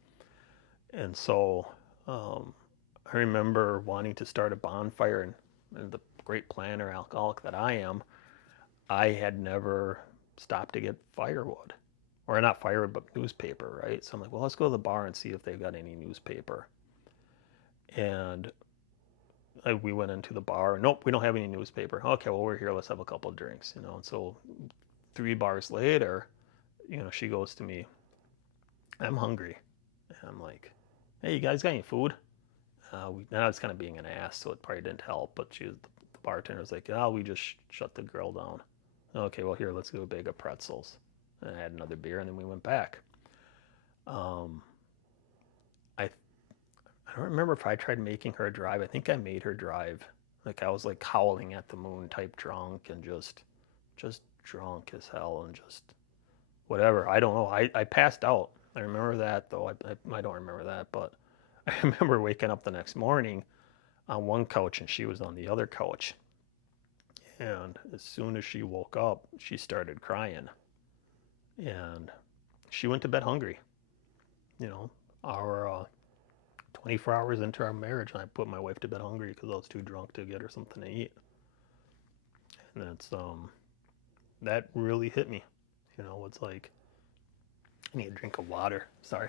And so Um, I remember wanting to start a bonfire, and the great planner alcoholic that I am, I had never stopped to get firewood. Or not firewood, but newspaper, right? So I'm like, well, let's go to the bar and see if they've got any newspaper. And we went into the bar. Nope, we don't have any newspaper. Okay, well, we're here. Let's have a couple of drinks, you know. And so 3 bars later, you know, she goes to me, I'm hungry. And I'm like, hey, you guys got any food? Now it's kind of being an ass, so it probably didn't help. But the bartender was like, oh, we just shut the grill down. Okay, well, here, let's do a bag of pretzels. And I had another beer, and then we went back. Um, I I don't remember if I tried making her drive. I think I made her drive. Like I was like howling at the moon type drunk and just drunk as hell and just whatever. I don't know. I passed out. I remember that though. I don't remember that, but I remember waking up the next morning on one couch and she was on the other couch. And as soon as she woke up, she started crying. And she went to bed hungry. You know, our 24 hours into our marriage, and I put my wife to bed hungry because I was too drunk to get her something to eat. And that really hit me. You know, it's like, I need a drink of water. Sorry.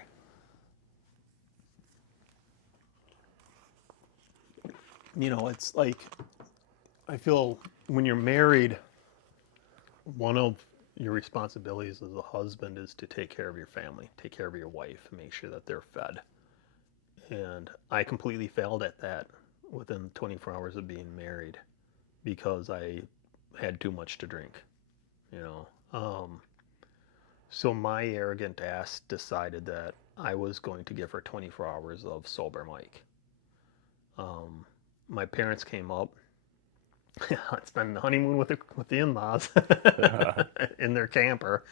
You know, it's like, I feel when you're married, one of your responsibilities as a husband is to take care of your family, take care of your wife, make sure that they're fed. And I completely failed at that within 24 hours of being married because I had too much to drink, you know. So my arrogant ass decided that I was going to give her 24 hours of sober Mike. Um, my parents came up. I'd spend the honeymoon with the in-laws in their camper.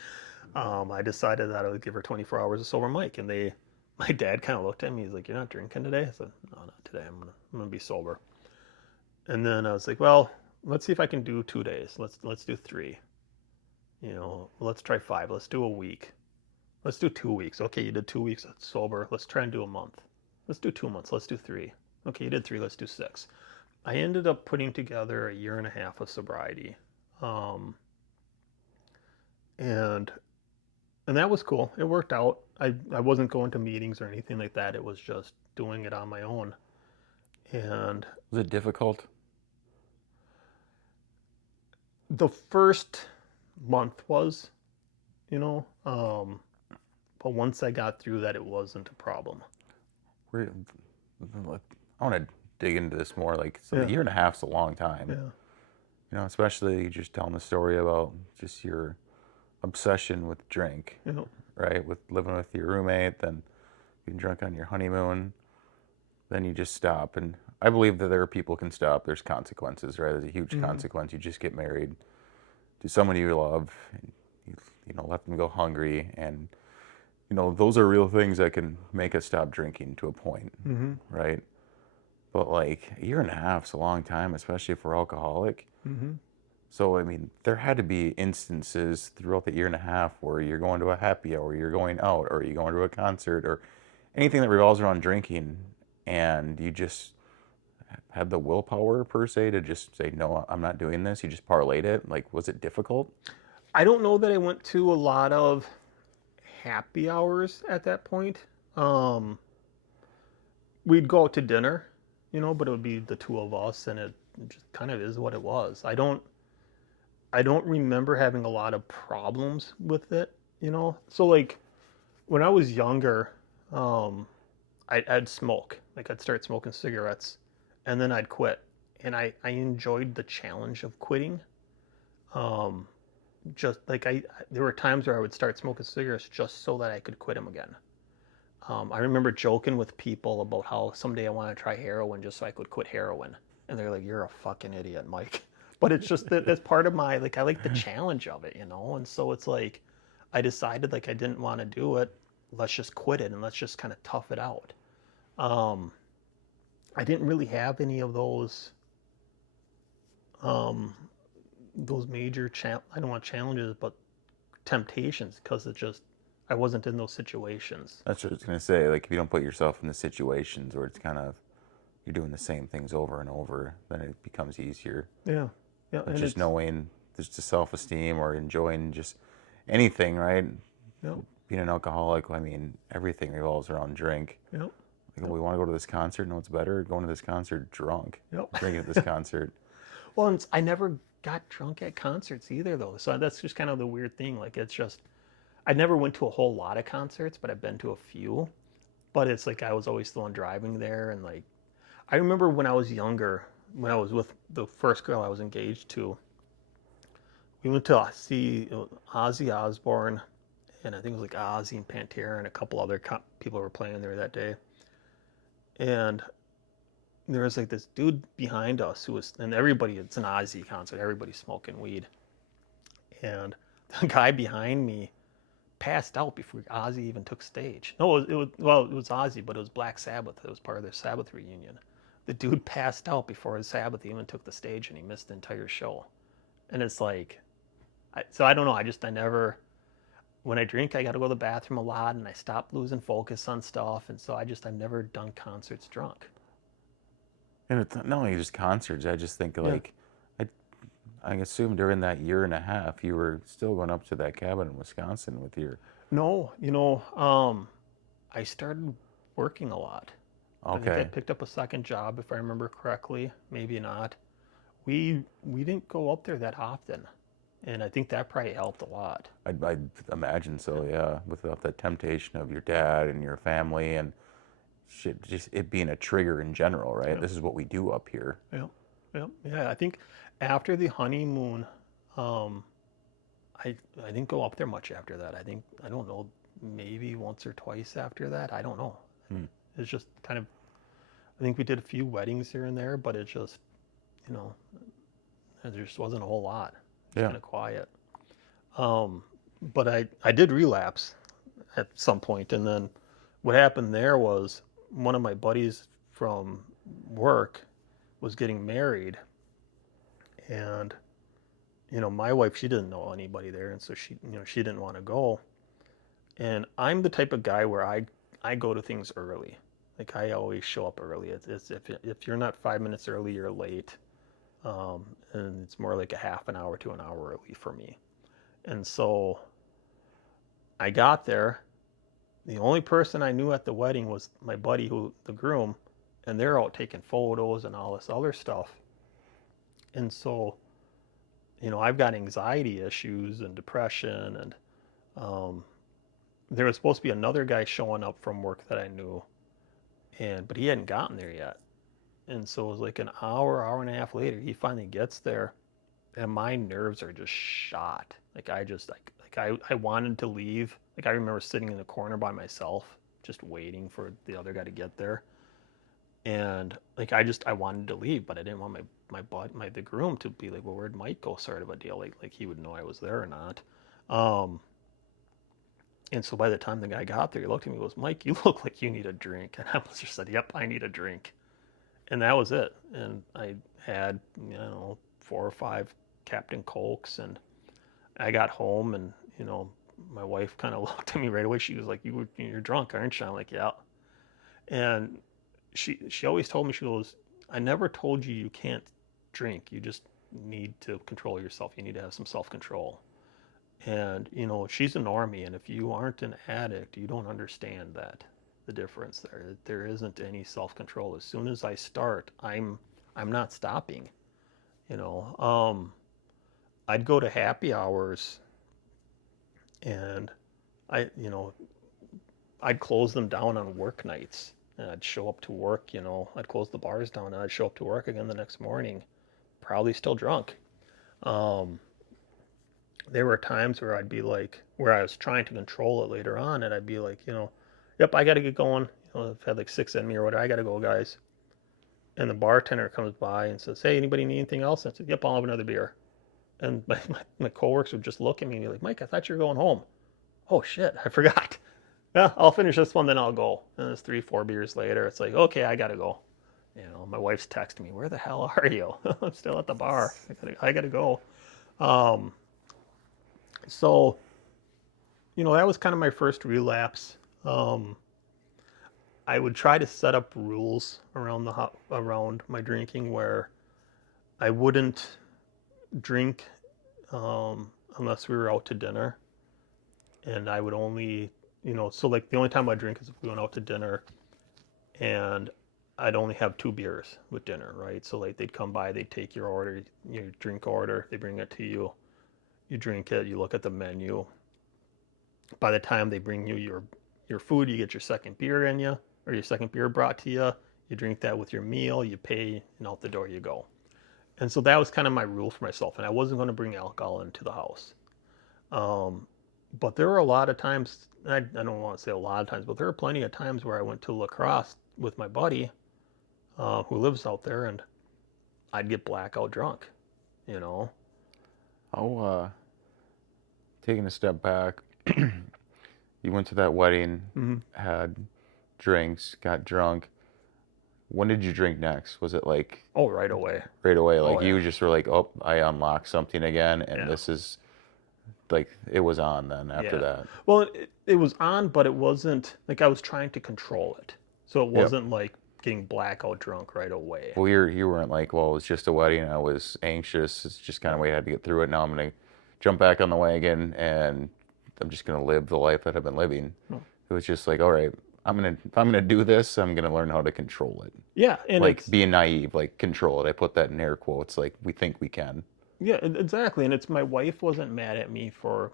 I decided that I would give her 24 hours of sober Mike, and my dad kind of looked at me. He's like, "You're not drinking today?" I said, "No, not today. I'm gonna be sober." And then I was like, "Well, let's see if I can do 2 days. Let's do three. You know, let's try 5. Let's do a week. Let's do 2 weeks. Okay, you did 2 weeks sober. Let's try and do a month. Let's do 2 months. Let's do 3. Okay, you did 3. Let's do 6." I ended up putting together a year and a half of sobriety, um, and that was cool. It worked out. I wasn't going to meetings or anything like that. It was just doing it on my own. And Was it difficult? the first month was, you know, but once I got through that, it wasn't a problem. Where, I want to dig into this more. Like, so Yeah. a year and a half's a long time. Yeah. You know, especially just telling the story about just your obsession with drink, You know, right? With living with your roommate, then getting drunk on your honeymoon, then you just stop. And I believe that there are people can stop. There's consequences, right? There's a huge consequence. You just get married to someone you love, and you know, let them go hungry, and you know, those are real things that can make us stop drinking to a point, right? But like a year and a half's a long time, especially if we're alcoholic. So I mean, there had to be instances throughout the year and a half where you're going to a happy hour, you're going out, or you're going to a concert, or anything that revolves around drinking, and you just had the willpower per se to just say, no, I'm not doing this. You just parlayed it. Like, was it difficult? I don't know that I went to a lot of happy hours at that point. We'd go out to dinner, you know, but it would be the two of us, and it just kind of is what it was. I don't remember having a lot of problems with it, you know. So like when I was younger, I'd smoke. Like I'd start smoking cigarettes, and then I'd quit. And I enjoyed the challenge of quitting. Um, just like there were times where I would start smoking cigarettes just so that I could quit them again. I remember joking with people about how someday I want to try heroin just so I could quit heroin, and they're like, "You're a fucking idiot, Mike." But it's just that's part of my like I like the challenge of it, you know. And so it's like I decided like I didn't want to do it. Let's just quit it and let's just kind of tough it out. Um, I didn't really have any of um, those major I don't want challenges, but temptations because it just I wasn't in those situations. That's what I was gonna say. Like if you don't put yourself in the situations where it's kind of you're doing the same things over and over, then it becomes easier. Yeah, yeah, But and just it's knowing just the self-esteem or enjoying just anything, right? yep, Being an alcoholic, I mean, everything revolves around drink. yep, Like, yep, we want to go to this concert. No, it's better going to this concert drunk, yep. drinking at this concert. Well, and I never got drunk at concerts either, though. So that's just kind of the weird thing. Like it's just I never went to a whole lot of concerts, but I've been to a few. But it's like I was always the one driving there, and like I remember when I was younger, when I was with the first girl I was engaged to, we went to see Ozzy Osbourne, and I think it was like Ozzy and Pantera and a couple other people were playing there that day. And there was like this dude behind us who was, and everybody, it's an Ozzy concert, everybody's smoking weed. And the guy behind me passed out before Ozzy even took stage. No, it was Ozzy, but it was Black Sabbath. It was part of their Sabbath reunion. The dude passed out before his Sabbath even took the stage, and he missed the entire show. And it's like, so I don't know. I never, when I drink, I got to go to the bathroom a lot, and I stop losing focus on stuff. And so I've never done concerts drunk. And it's not only just concerts. I just think Yeah. like, I, I assume during that year and a half, you were still going up to that cabin in Wisconsin with your. No, I started working a lot. I think I Okay, picked up a second job, if I remember correctly. Maybe not. We didn't go up there that often, and I think that probably helped a lot. I'd imagine so. Yeah, without the temptation of your dad and your family and shit, just it being a trigger in general, right? Yeah, This is what we do up here. yeah, yeah, yeah. I think after the honeymoon, um, I didn't go up there much after that. I don't know, maybe once or twice after that. I don't know. Hmm. It's just kind of. I think we did a few weddings here and there, but it just, you know, there just wasn't a whole lot. It's Yeah. kind of quiet. Um, but I did relapse at some point, and then what happened there was one of my buddies from work was getting married, and my wife, she didn't know anybody there, and so she didn't want to go. And I'm the type of guy where I go to things early. Like I always show up early. It's if you're not 5 minutes early, you're late. And it's more like a half an hour to an hour early for me. And so I got there. The only person I knew at the wedding was my buddy, the groom, and they're out taking photos and all this other stuff. And so, I've got anxiety issues and depression, and um, there was supposed to be another guy showing up from work that I knew, but he hadn't gotten there yet. And so it was like an hour and a half later, he finally gets there, and my nerves are just shot. Like I wanted to leave. Like I remember sitting in the corner by myself, just waiting for the other guy to get there. And like I wanted to leave, but I didn't want the groom to be like, well, where'd Mike go? Sort of a deal. Like he would know I was there or not. Um, and so by the time the guy got there, he looked at me and goes, Mike, you look like you need a drink. And I was just said, yep, I need a drink. And that was it. And I had, 4 or 5 Captain Cokes, and I got home, and my wife kind of looked at me right away. She was like, "You're drunk, aren't you?" I'm like, "Yeah." And she always told me, she goes, "I never told you you can't drink. You just need to control yourself. You need to have some self-control." And she's a normie, and if you aren't an addict, you don't understand the difference there. There isn't any self-control. As soon as I start, I'm not stopping. You know, I'd go to happy hours, and I'd close them down on work nights, and I'd show up to work. I'd close the bars down, and I'd show up to work again the next morning, probably still drunk. Um, there were times where where I was trying to control it later on, and I'd be like, yep, I got to get going. I've had like 6 in me or whatever. I got to go, guys. And the bartender comes by and says, hey, anybody need anything else? And I said, yep, I'll have another beer. And my coworkers would just look at me and be like, Mike, I thought you were going home. Oh, shit, I forgot. Yeah, I'll finish this one, then I'll go. And it's 3, 4 beers later. It's like, okay, I got to go. My wife's texting me, where the hell are you? I'm still at the bar. I gotta go. Um, so, that was kind of my first relapse. I would try to set up rules around my drinking where I wouldn't drink unless we were out to dinner, and I would only, so like the only time I drink is if we went out to dinner, and I'd only have 2 beers with dinner, right? So like they'd come by, they'd take your order, your drink order, they bring it to you, you drink it, you look at the menu. By the time they bring you your food, you get your second beer in you, or your second beer brought to you. You drink that with your meal, you pay, and out the door you go. And so that was kind of my rule for myself, and I wasn't going to bring alcohol into the house. But there were a lot of times, I don't want to say a lot of times, but there were plenty of times where I went to lacrosse with my buddy who lives out there, and I'd get blackout drunk, you know. How, taking a step back, you went to that wedding, had drinks, got drunk. When did you drink next? Was it like Oh, right away. right away? Like Oh, you yeah. just were like, oh, I unlocked something again, and Yeah. this is like it was on then after Yeah. that. Well, it was on, but it wasn't like I was trying to control it. So it Yep. wasn't like getting blackout drunk right away. Well, you weren't like, well, it was just a wedding. I was anxious. It's just kind of way I had to get through it. Now I'm gonna jump back on the wagon, and I'm just gonna live the life that I've been living. No. It was just like, all right, if I'm gonna do this, I'm gonna learn how to control it. Yeah, and Like it's being naive, like control it. I put that in air quotes. Like we think we can. yeah, exactly. And it's my wife wasn't mad at me for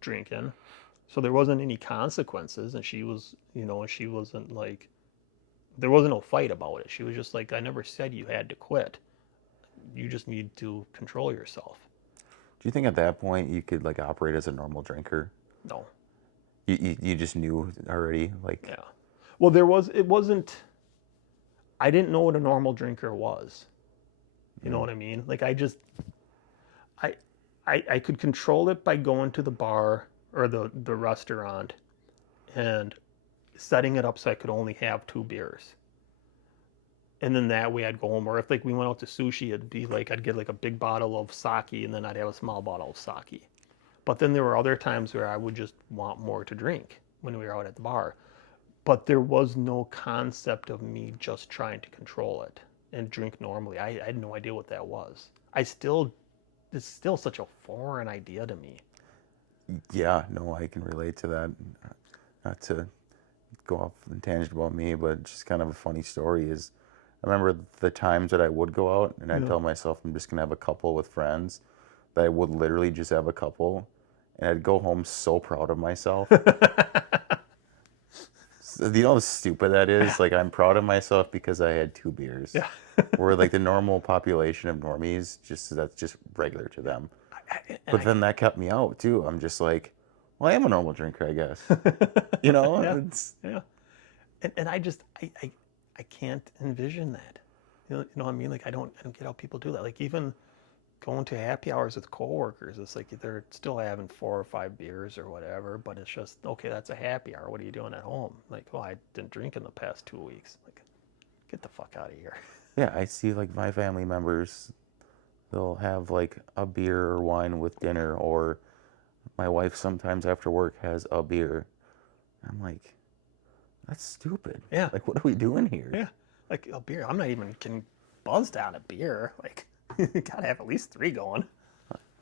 drinking. So there wasn't any consequences, and she was, and she wasn't like there wasn't no fight about it. She was just like, I never said you had to quit. You just need to control yourself. Do you think at that point you could like operate as a normal drinker? No. You just knew already, like Yeah. Well, it wasn't, I didn't know what a normal drinker was. You know what I mean? Like I, I could control it by going to the bar or the restaurant and setting it up so I could only have 2 beers. And then that way I'd go home. Or if like we went out to sushi, it'd be like I'd get like a big bottle of sake and then I'd have a small bottle of sake. But then there were other times where I would just want more to drink when we were out at the bar. But there was no concept of me just trying to control it and drink normally. I had no idea what that was. It's still such a foreign idea to me. yeah, no, I can relate to that. Not to go off on a tangent about me, but just kind of a funny story is I remember the times that I would go out and I'd Yeah. tell myself I'm just gonna have a couple with friends, that I would literally just have a couple, and I'd go home so proud of myself. So, you know how stupid that is? Like I'm proud of myself because I had 2 beers. Yeah. Where like the normal population of normies, just that's just regular to them. And But then that kept me out too. I'm just like, well, I am a normal drinker, I guess. You know, Yeah. it's Yeah. And I can't envision that. You know what I mean? Like I don't get how people do that. Like even going to happy hours with coworkers, it's like they're still having 4 or 5 beers or whatever, but it's just okay, that's a happy hour. What are you doing at home? Like, well, I didn't drink in the past 2 weeks. Like, get the fuck out of here. yeah. I see like my family members, they'll have like a beer or wine with dinner, or my wife sometimes after work has a beer. I'm like, that's stupid. Yeah. Like, what are we doing here? Yeah. Like a beer. I'm not even getting buzzed on a beer. Like you gotta have at least 3 going.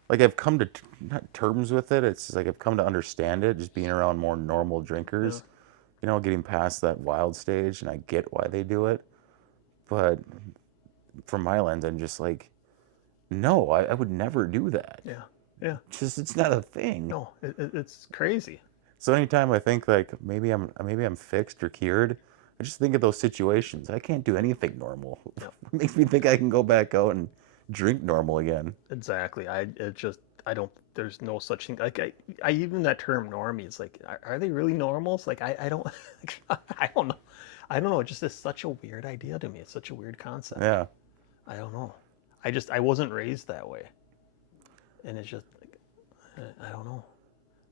Like I've come to not terms with it. It's just like I've come to understand it. Just being around more normal drinkers, you know, getting past that wild stage, and I get why they do it. But from my lens, I'm just like, no, I would never do that. Yeah. Yeah. Just it's not a thing. No, it's crazy. So anytime I think like maybe I'm fixed or cured, I just think of those situations. I can't do anything normal. It makes me think I can go back out and drink normal again. Exactly. I don't, there's no such thing. Like I even that term normies, like, are they really normals? Like, I don't, I don't know. I don't know. It just is such a weird idea to me. It's such a weird concept. Yeah. I don't know. I wasn't raised that way. And it's just, like, I don't know.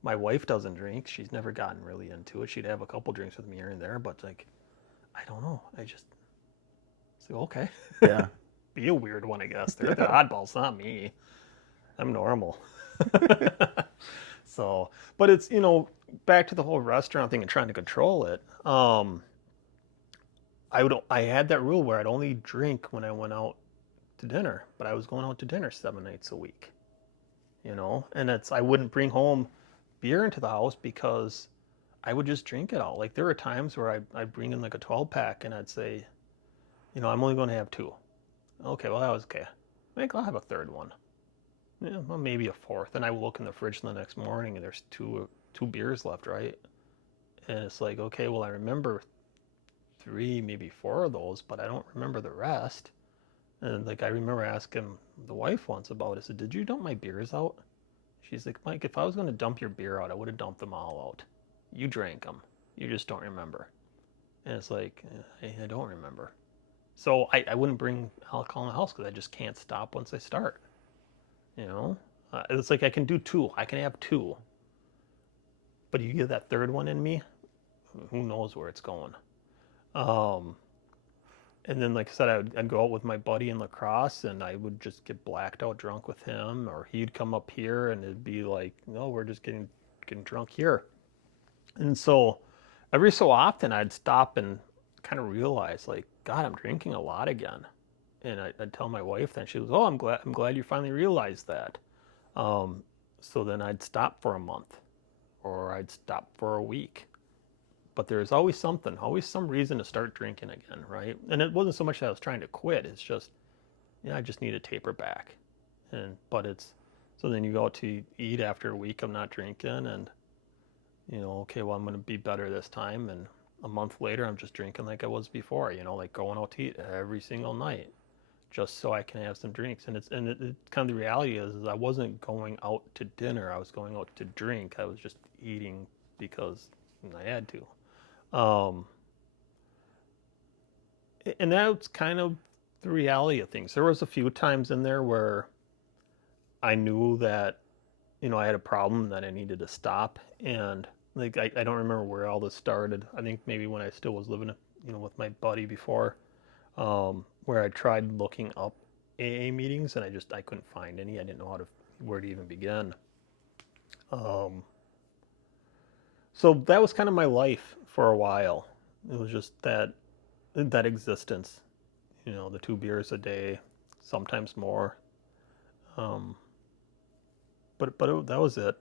My wife doesn't drink. She's never gotten really into it. She'd have a couple drinks with me here and there, but like, I don't know. It's like, okay. Yeah. Be a weird one, I guess. They're the oddballs, not me. I'm normal. So, but it's, back to the whole restaurant thing and trying to control it. I had that rule where I'd only drink when I went out to dinner, but I was going out to dinner 7 nights a week, and I wouldn't bring home beer into the house because I would just drink it all. Like there were times where I'd bring in like a 12 pack and I'd say, I'm only going to have two. Okay, well, that was okay. Maybe I'll have a third one. Yeah, well, maybe a fourth. And I will look in the fridge the next morning and there's two beers left, right? And it's like, okay, well, I remember three, maybe four of those, but I don't remember the rest. And like I remember asking the wife once about it. I said, "Did you dump my beers out?" She's like, "Mike, if I was going to dump your beer out, I would have dumped them all out. You drank them. You just don't remember." And it's like, I don't remember. So I wouldn't bring alcohol in the house because I just can't stop once I start. You know, it's like I can do two. I can have two, but you get that third one in me, who knows where it's going. Um, and then, like I said, I'd go out with my buddy in lacrosse, and I would just get blacked out drunk with him, or he'd come up here, and it'd be like, no, we're just getting drunk here. And so, every so often, I'd stop and kind of realize, like, God, I'm drinking a lot again. And I'd tell my wife that. She goes, "Oh, I'm glad you finally realized that." Um, so then I'd stop for a month, or I'd stop for a week. But there's always something, always some reason to start drinking again, right? And it wasn't so much that I was trying to quit. It's just, I just need to taper back. But it's, so then you go out to eat after a week of not drinking, and okay, well, I'm going to be better this time. And a month later, I'm just drinking like I was before, like going out to eat every single night, just so I can have some drinks. And it kind of, the reality is I wasn't going out to dinner. I was going out to drink. I was just eating because I had to. Um, and that's kind of the reality of things. There was a few times in there where I knew that, I had a problem that I needed to stop. And like, I don't remember where all this started. I think maybe when I still was living, with my buddy before, where I tried looking up AA meetings and I couldn't find any. I didn't know where to even begin. Um, so that was kind of my life for a while. It was just that existence, the two beers a day, sometimes more. Um, but that was it.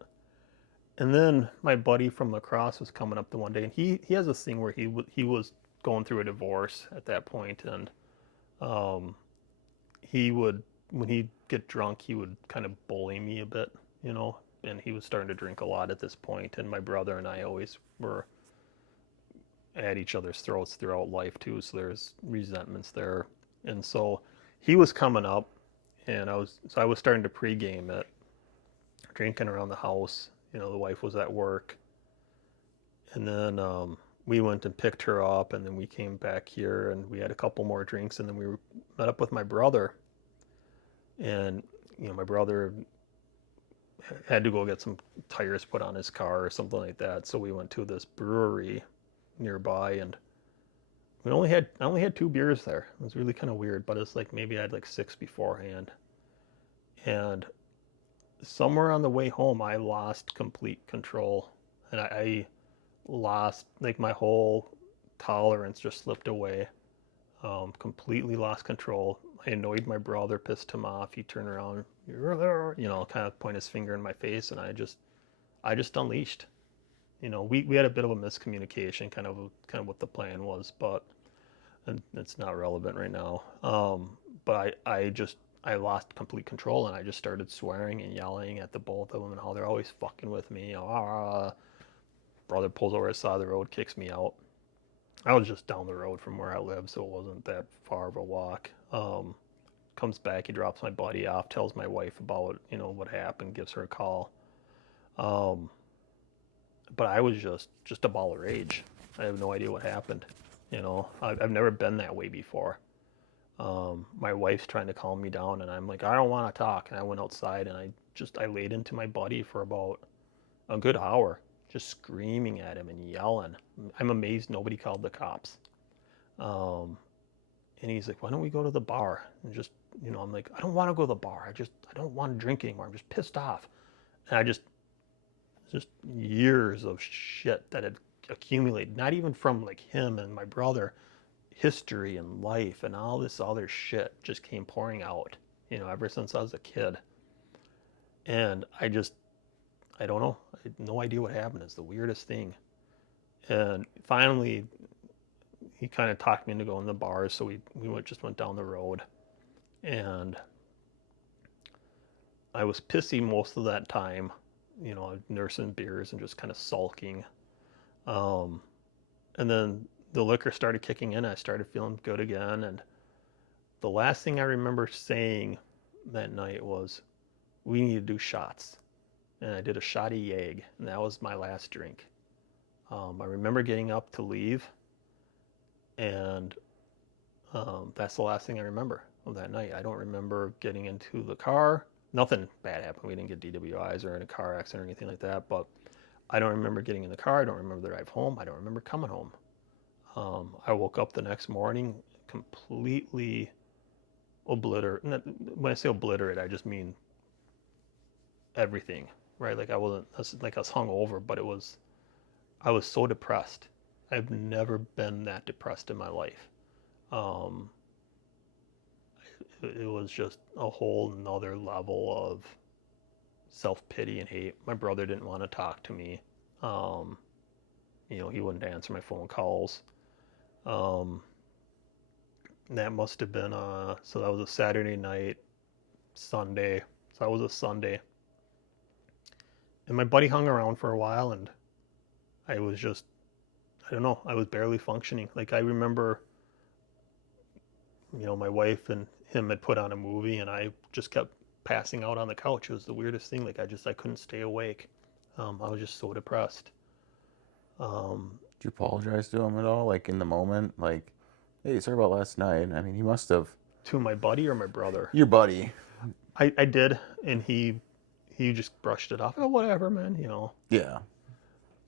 And then my buddy from lacrosse was coming up the one day, and he has this thing where he was going through a divorce at that point, and um, he would, when he'd get drunk, he would kind of bully me a bit, and he was starting to drink a lot at this point, and my brother and I always were at each other's throats throughout life too, so there's resentments there. And so he was coming up, and I was starting to pregame it, drinking around the house. The wife was at work, and then we went and picked her up, and then we came back here, and we had a couple more drinks, and then we met up with my brother, and my brother had to go get some tires put on his car or something like that, so we went to this brewery nearby, and I only had two beers there. It was really kind of weird, but it's like maybe I had like six beforehand. And somewhere on the way home, I lost complete control, and I lost, like, my whole tolerance just slipped away. Completely lost control. I annoyed my brother, pissed him off. He turned around, kind of point his finger in my face, and I just unleashed. We had a bit of a miscommunication, kind of what the plan was, but and it's not relevant right now. But I lost complete control, and I just started swearing and yelling at the both of them and how they're always fucking with me. Brother pulls over the side of the road, kicks me out. I was just down the road from where I live, so it wasn't that far of a walk. Comes back, he drops my buddy off, tells my wife about what happened, gives her a call. But I was just a ball of rage. I have no idea what happened. I've never been that way before. My wife's trying to calm me down, and I'm like, I don't want to talk. And I went outside, and I laid into my buddy for about a good hour, just screaming at him and yelling. I'm amazed nobody called the cops. And he's like, why don't we go to the bar? And just, I'm like, I don't want to go to the bar. I don't want to drink anymore. I'm just pissed off. And I just just years of shit that had accumulated, not even from like him and my brother, history and life and all this other shit just came pouring out, ever since I was a kid. And I don't know. I had no idea what happened. It's the weirdest thing. And finally, he kind of talked me into going to the bars, so just went down the road. And I was pissy most of that time, nursing beers and just kind of sulking. Um, and then the liquor started kicking in. I started feeling good again. And the last thing I remember saying that night was, we need to do shots. And I did a shot of Yag, and that was my last drink. I remember getting up to leave, and that's the last thing I remember of that night. I don't remember getting into the car. Nothing bad happened. We didn't get DWIs or in a car accident or anything like that, but I don't remember getting in the car. I don't remember the drive home. I don't remember coming home. I woke up the next morning completely obliterate. When I say obliterate, I just mean everything, right? Like I wasn't like I was hungover, but I was so depressed. I've never been that depressed in my life. Um, it was just a whole nother level of self-pity and hate. My brother didn't want to talk to me. Um, he wouldn't answer my phone calls. Um, that must have been so that was a Saturday night, Sunday. So that was a Sunday. And my buddy hung around for a while, and I was just, I don't know, I was barely functioning. Like I remember, my wife and him had put on a movie, and I just kept passing out on the couch. It was the weirdest thing. Like I couldn't stay awake. I was just so depressed. Did you apologize to him at all, like in the moment, like, hey, sorry about last night? I mean, he must have. To my buddy or my brother? Your buddy. I did, and he just brushed it off. Oh, whatever, man. Yeah.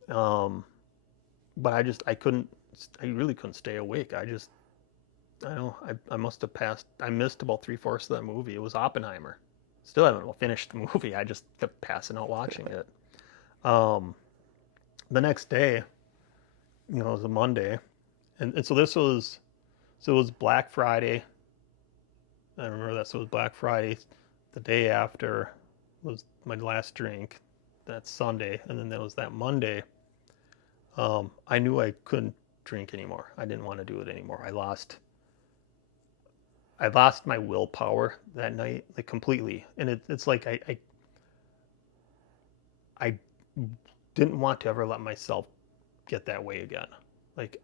But I couldn't. I really couldn't stay awake. I don't know. I must have passed. I missed about 3/4 of that movie. It was Oppenheimer. Still haven't finished the movie. I just kept passing out watching it. The next day, it was a Monday, and so it was Black Friday. I remember that. So it was Black Friday. The day after was my last drink. That's Sunday, and then there was that Monday. I knew I couldn't drink anymore. I didn't want to do it anymore. I lost my willpower that night, like completely. And it's like I didn't want to ever let myself get that way again. Like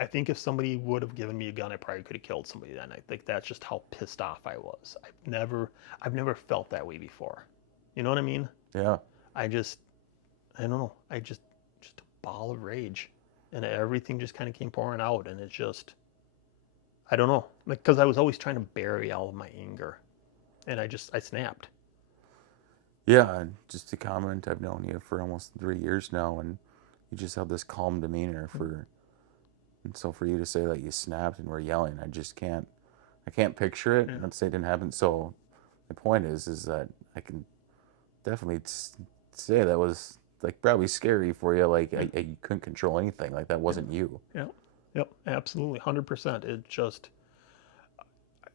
I think if somebody would have given me a gun, I probably could have killed somebody that night. Like that's just how pissed off I was. I've never felt that way before. You know what I mean? Yeah. I don't know. Just a ball of rage, and everything just kind of came pouring out, and it just, I don't know, like because I was always trying to bury all of my anger, and I snapped. Yeah, and just to comment, I've known you for almost 3 years now, and you just have this calm demeanor and so for you to say that you snapped and were yelling, I can't picture it. Yeah. Not to say it didn't happen. So the point is that I can definitely say that was like probably scary for you. Like you couldn't control anything. Like that wasn't you. Yeah. Yep. Absolutely. 100%. It just,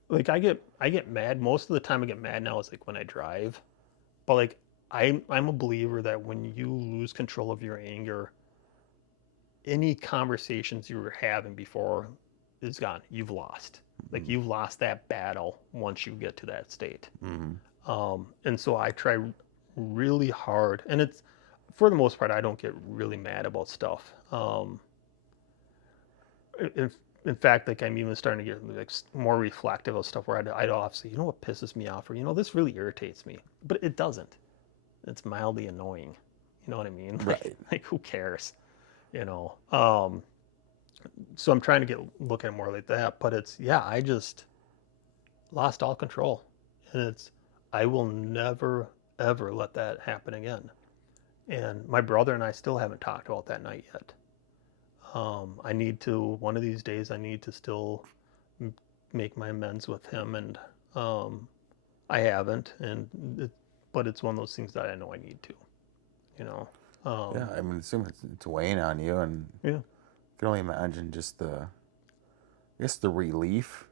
like I get mad. Most of the time I get mad now is like when I drive. But like I'm a believer that when you lose control of your anger, any conversations you were having before is gone. You've lost. Like you've lost that battle once you get to that state. And so I try really hard, and it's for the most part I don't get really mad about stuff. In fact, like I'm even starting to get like more reflective of stuff where I'd often say, what pisses me off, or this really irritates me, but it doesn't. It's mildly annoying. You know what I mean? Right. Like who cares? So I'm trying to look at it more like that, but I just lost all control, and I will never ever let that happen again. And my brother and I still haven't talked about that night yet. I need to, one of these days, I need to still make my amends with him, and I haven't, but it's one of those things that I know I need to. you know. Yeah, I mean, assume it's weighing on you, and Yeah. I can only imagine just I guess the relief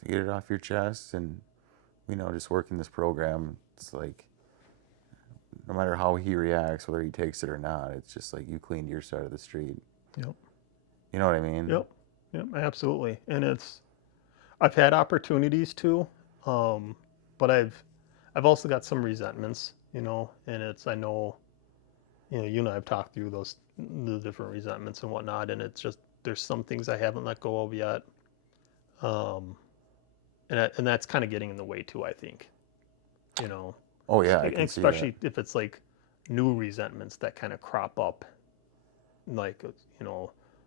to get it off your chest, and just working this program. It's like no matter how he reacts, whether he takes it or not, it's just like you cleaned your side of the street. Yep. You know what I mean? Yep. Yep. Absolutely. And I've had opportunities too, but I've also got some resentments, and I know, you and I have talked through the different resentments and whatnot, and it's just there's some things I haven't let go of yet, um, and that's kind of getting in the way too, I think, you know, Oh yeah, I and can see that. especially if it's like new resentments that kind of crop up, like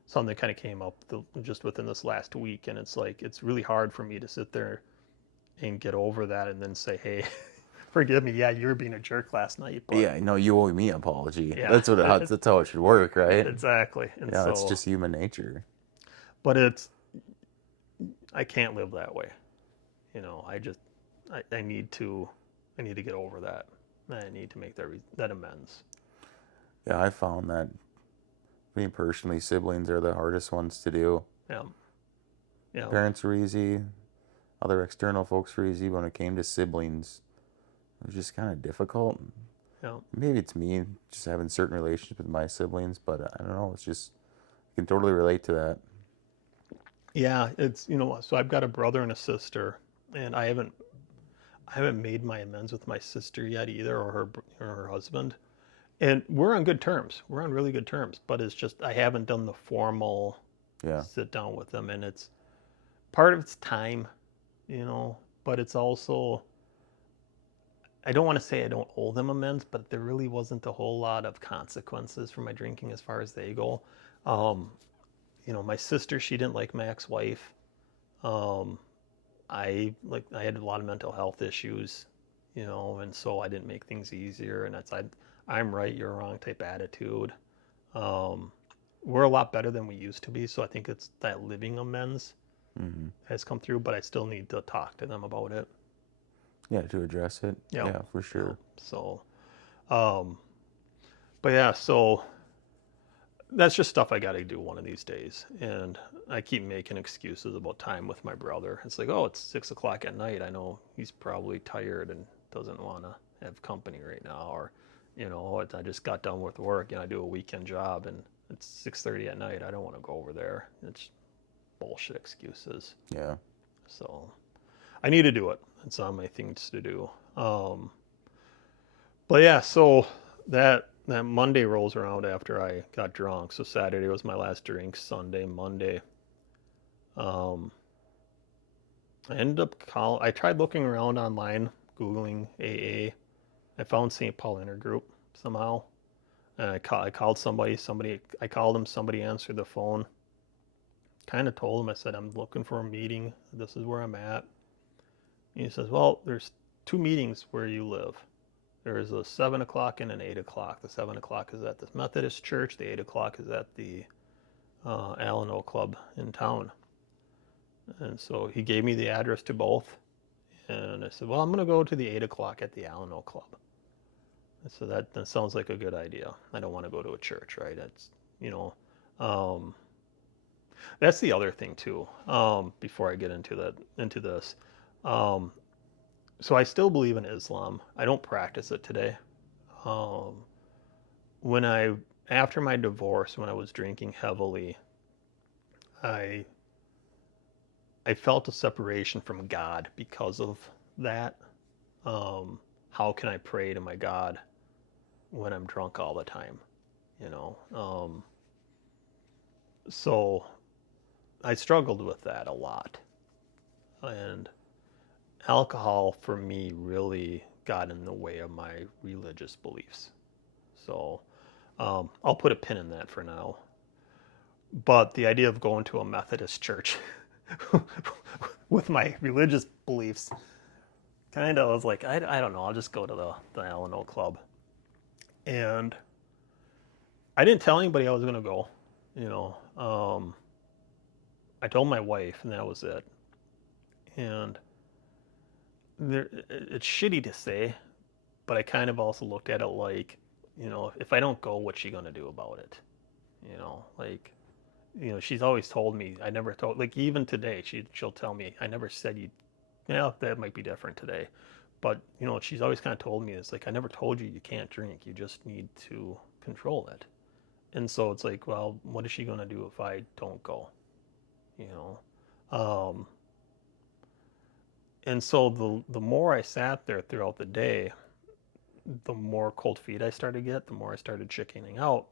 something that kind of came up just within this last week, and it's like it's really hard for me to sit there and get over that and then say, hey, forgive me, yeah, you were being a jerk last night, but Yeah, no, you owe me an apology. yeah, That's how it should work, right? exactly. And Yeah, it's so, just human nature. but I can't live that way. I need to get over that. I need to make that amends. Yeah, I found that me personally, siblings are the hardest ones to do. Yeah, yeah, Parents were easy, other external folks were easy, but when it came to siblings, it was just kind of difficult. yeah, Maybe it's me just having certain relationships with my siblings, but I don't know. It's just I can totally relate to that. yeah. So I've got a brother and a sister, and I haven't made my amends with my sister yet either, or her husband. And we're on good terms. We're on really good terms, but it's just I haven't done the formal Yeah. sit down with them, and it's part of it's time, but it's also I don't want to say I don't owe them amends, but there really wasn't a whole lot of consequences for my drinking as far as they go. Um, my sister, she didn't like my ex-wife. Um, I had a lot of mental health issues, and so I didn't make things easier. And I'm right, you're wrong type attitude. Um, we're a lot better than we used to be, so I think it's that living amends Hmm. has come through, but I still need to talk to them about it. Yeah, to address it. Yeah, Yeah, for yeah. sure. So, um, but yeah, so that's just stuff I got to do one of these days. And I keep making excuses about time with my brother. It's like, oh, it's 6 o'clock at night. I know he's probably tired and doesn't want to have company right now. Or, I just got done with work. I do a weekend job and it's 6:30 at night. I don't want to go over there. It's bullshit excuses. Yeah. So I need to do it. It's on my things to do. But yeah, so that Monday rolls around after I got drunk. So Saturday was my last drink. Sunday, Monday. Um, I tried looking around online, Googling AA. I found St. Paul Intergroup somehow. And I called somebody. I called him. Somebody answered the phone. Kind of told him, I said, I'm looking for a meeting. This is where I'm at. And he says, well, there's two meetings where you live. There is a 7 o'clock and an 8 o'clock. The 7 o'clock is at the Methodist Church. The 8 o'clock is at the Alano Club in town. And so he gave me the address to both. And I said, well, I'm going to go to the 8 o'clock at the Alano Club. And so that sounds like a good idea. I don't want to go to a church, right? Um, that's the other thing too. Before I get into this, um, so I still believe in Islam. I don't practice it today. Um, after my divorce, when I was drinking heavily, I I felt a separation from God because of that. How can I pray to my God when I'm drunk all the time? You know. So I struggled with that a lot, and alcohol for me really got in the way of my religious beliefs. So I'll put a pin in that for now. But the idea of going to a Methodist church with my religious beliefs kind of was like, I don't know, I'll just go to the Alano Club. And I didn't tell anybody I was going to go. You know, I told my wife, and that was it. And it's shitty to say, but I kind of also looked at it like, you know, if I don't go, what's she gonna do about it? You know, like, you know, she's always told me, I never told, like, even today, she'll tell me, I never said you, yeah, that might be different today. But, you know, she's always kind of told me is like, I never told you you can't drink. You just need to control it. And so it's like, well, what is she going to do if I don't go? You know? And so the more I sat there throughout the day, the more cold feet I started to get, the more I started chickening out.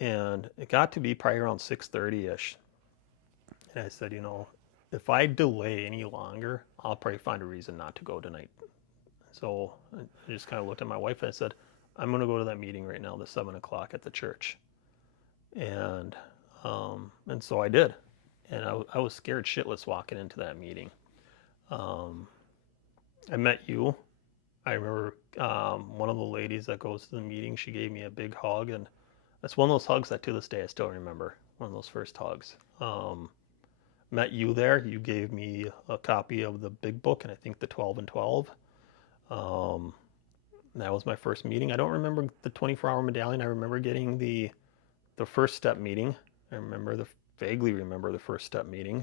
And it got to be probably around 6:30ish. And I said, you know, if I delay any longer, I'll probably find a reason not to go tonight. So I just kind of looked at my wife and I said, I'm going to go to that meeting right now, the 7 o'clock at the church. And so I did. And I was scared shitless walking into that meeting. Um, I met you. I remember one of the ladies that goes to the meeting, she gave me a big hug. And that's one of those hugs that to this day I still remember. One of those first hugs. Met you there. You gave me a copy of the big book and I think the 12 and 12. Um, that was my first meeting. I don't remember the 24-hour medallion. I remember getting the first step meeting. I vaguely remember the first step meeting.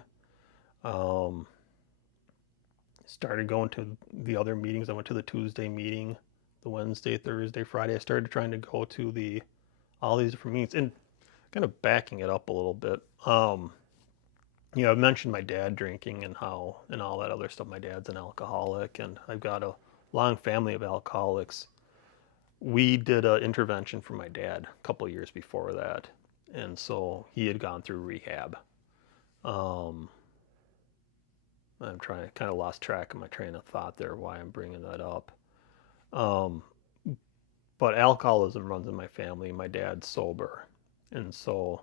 Um, Started going to the other meetings. I went to the Tuesday meeting, the Wednesday, Thursday, Friday. I started trying to go to all these different meetings and kind of backing it up a little bit. You know, I've mentioned my dad drinking and how and all that other stuff. My dad's an alcoholic, and I've got a long family of alcoholics. We did an intervention for my dad a couple of years before that, and so he had gone through rehab. Um, I'm trying to kind of lost track of my train of thought there, why I'm bringing that up. Um, but alcoholism runs in my family. My dad's sober, and so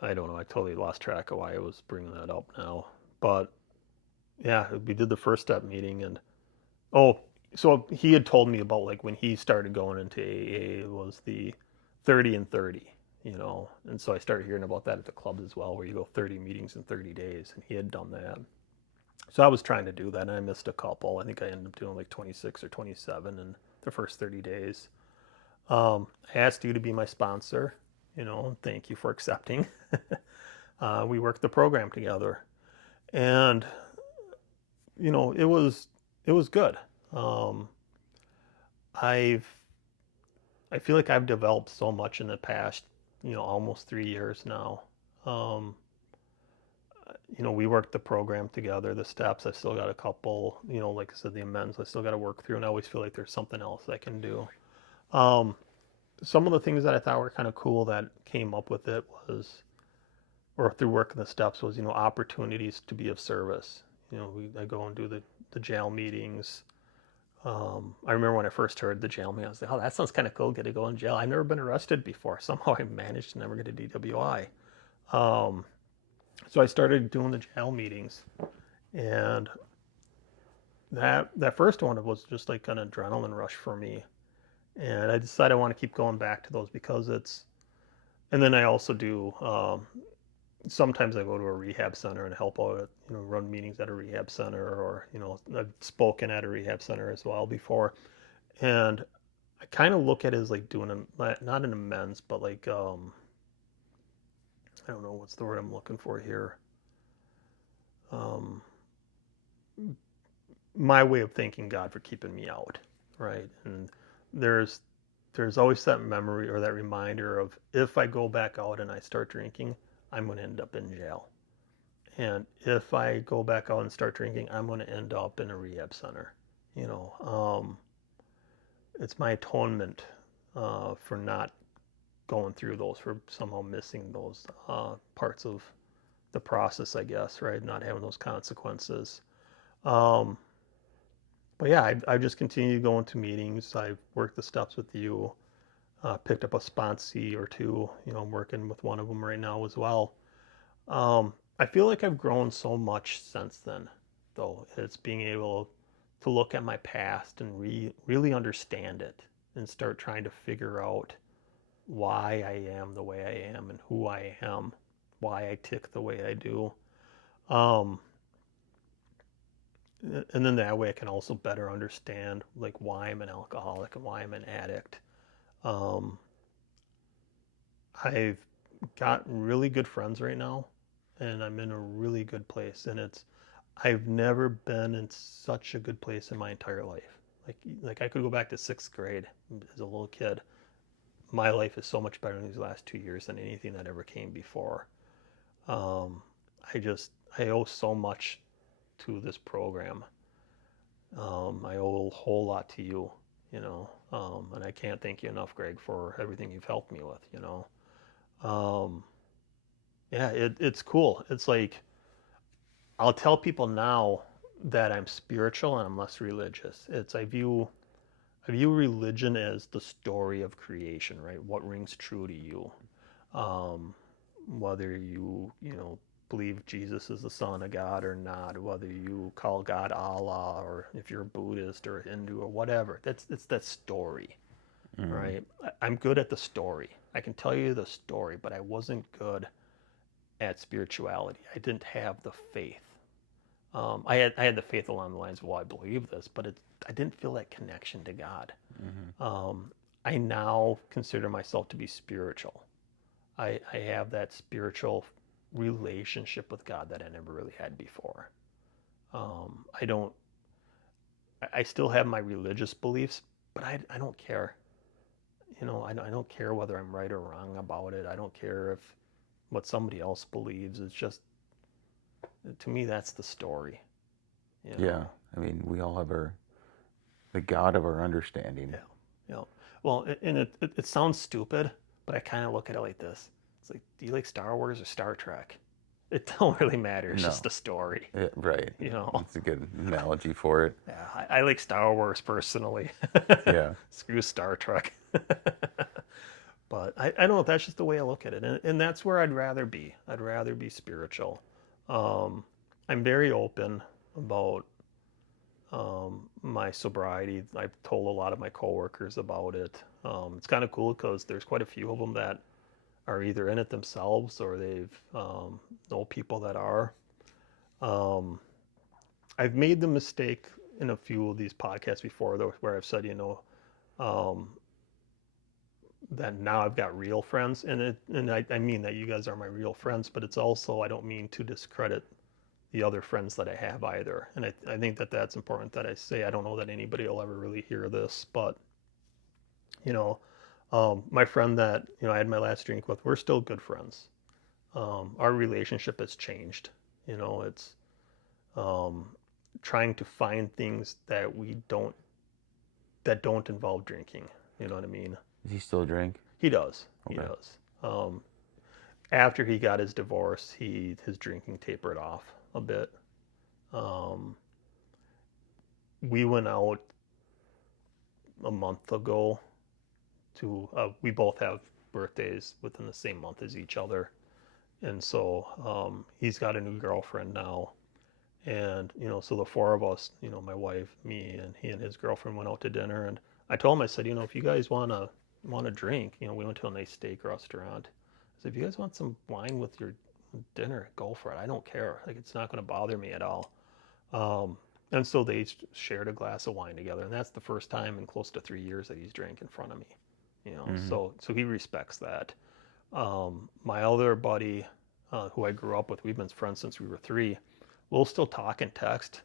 I don't know. I totally lost track of why I was bringing that up now. But yeah, we did the first step meeting, and oh, so he had told me about like when he started going into AA was the 30 and 30, you know. And so I started hearing about that at the club as well, where you go 30 meetings in 30 days, and he had done that. So I was trying to do that, and I missed a couple. I think I ended up doing like 26 or 27 in the first 30 days. I asked you to be my sponsor, you know, and thank you for accepting. We worked the program together, and you know, it was good. Um, I've I feel like I've developed so much in the past, you know, almost 3 years now. Um, you know, we worked the program together, the steps. I've still got a couple, you know, like I said, the amends I still got to work through, and I always feel like there's something else I can do. Um, some of the things that I thought were kind of cool that came up with it was, or through working the steps was, you know, opportunities to be of service. You know, I go and do the jail meetings. I remember when I first heard the jail meeting, I was like, oh, that sounds kind of cool, get to go in jail. I've never been arrested before. Somehow I managed to never get a DWI. Um, so I started doing the jail meetings, and that first one was just like an adrenaline rush for me. And I decided I want to keep going back to those because it's, and then I also do, sometimes I go to a rehab center and help out, you know, run meetings at a rehab center, or, you know, I've spoken at a rehab center as well before. And I kind of look at it as like doing not an amends, but like, I don't know what's the word I'm looking for here. Um, my way of thanking God for keeping me out, right? And there's there's always that memory or that reminder of if I go back out and I start drinking, I'm going to end up in jail. And if I go back out and start drinking, I'm going to end up in a rehab center. You know, it's my atonement for not going through those, for somehow missing those parts of the process, I guess, right? Not having those consequences. Um, but yeah, I just continued going to meetings. I've worked the steps with you, picked up a sponsee or two. You know, I'm working with one of them right now as well. I feel like I've grown so much since then, though. It's being able to look at my past and really understand it and start trying to figure out why I am the way I am and who I am, why I tick the way I do. Um, and then that way I can also better understand like why I'm an alcoholic and why I'm an addict. Um, I've got really good friends right now, and I'm in a really good place. And I've never been in such a good place in my entire life. Like I could go back to sixth grade as a little kid. My life is so much better in these last 2 years than anything that ever came before. Um, I owe so much to this program. I owe a whole lot to you, and I can't thank you enough, Greg, for everything you've helped me with. Um, yeah, it's cool. It's like I'll tell people now that I'm spiritual and I'm less religious. I view religion as the story of creation, right? What rings true to you. Um, Whether you believe Jesus is the Son of God or not, whether you call God Allah, or if you're a Buddhist or a Hindu or whatever, it's that story, Mm-hmm. right? I'm good at the story. I can tell you the story, but I wasn't good at spirituality. I didn't have the faith. I had the faith along the lines of, well, I believe this, but I didn't feel that connection to God. Mm-hmm. Um, I now consider myself to be spiritual. I have that spiritual relationship with God that I never really had before. I don't. I still have my religious beliefs, but I don't care. I don't care whether I'm right or wrong about it. I don't care if what somebody else believes. It's just, to me, that's the story. You Yeah. know. I mean, we all have the God of our understanding. Yeah. Well, and it sounds stupid, but I kind of look at it like this. It's like, do you like Star Wars or Star Trek? It don't really matter. It's just No. a story. Right. You know. That's a good analogy for it. Yeah, I like Star Wars personally. Yeah. Screw Star Trek. But I don't know. That's just the way I look at it, and that's where I'd rather be. I'd rather be spiritual. Um, I'm very open about my sobriety. I've told a lot of my coworkers about it. It's kind of cool because there's quite a few of them that are either in it themselves or they've know people that are. Um, I've made the mistake in a few of these podcasts before, though, where I've said, um, that now I've got real friends, and I mean that you guys are my real friends, but it's also, I don't mean to discredit the other friends that I have either. And I think that that's important that I say. I don't know that anybody will ever really hear this, but you know, my friend that I had my last drink with, we're still good friends. Our relationship has changed. It's um, trying to find things that don't involve drinking. You know what I mean? Does he still drink? He does. He Okay. does. After he got his divorce, his drinking tapered off a bit. Um, we went out a month ago we both have birthdays within the same month as each other, and so he's got a new girlfriend now, and so the four of us, my wife, me, and he and his girlfriend went out to dinner, and I told him, I said, if you guys want to drink, we went to a nice steak restaurant. I said, if you guys want some wine with your dinner, go for it. I don't care. Like, it's not going to bother me at all. Um, and so they shared a glass of wine together, and that's the first time in close to 3 years that he's drank in front of me. Mm-hmm. So he respects that. My other buddy, who I grew up with, we've been friends since we were 3. We'll still talk and text,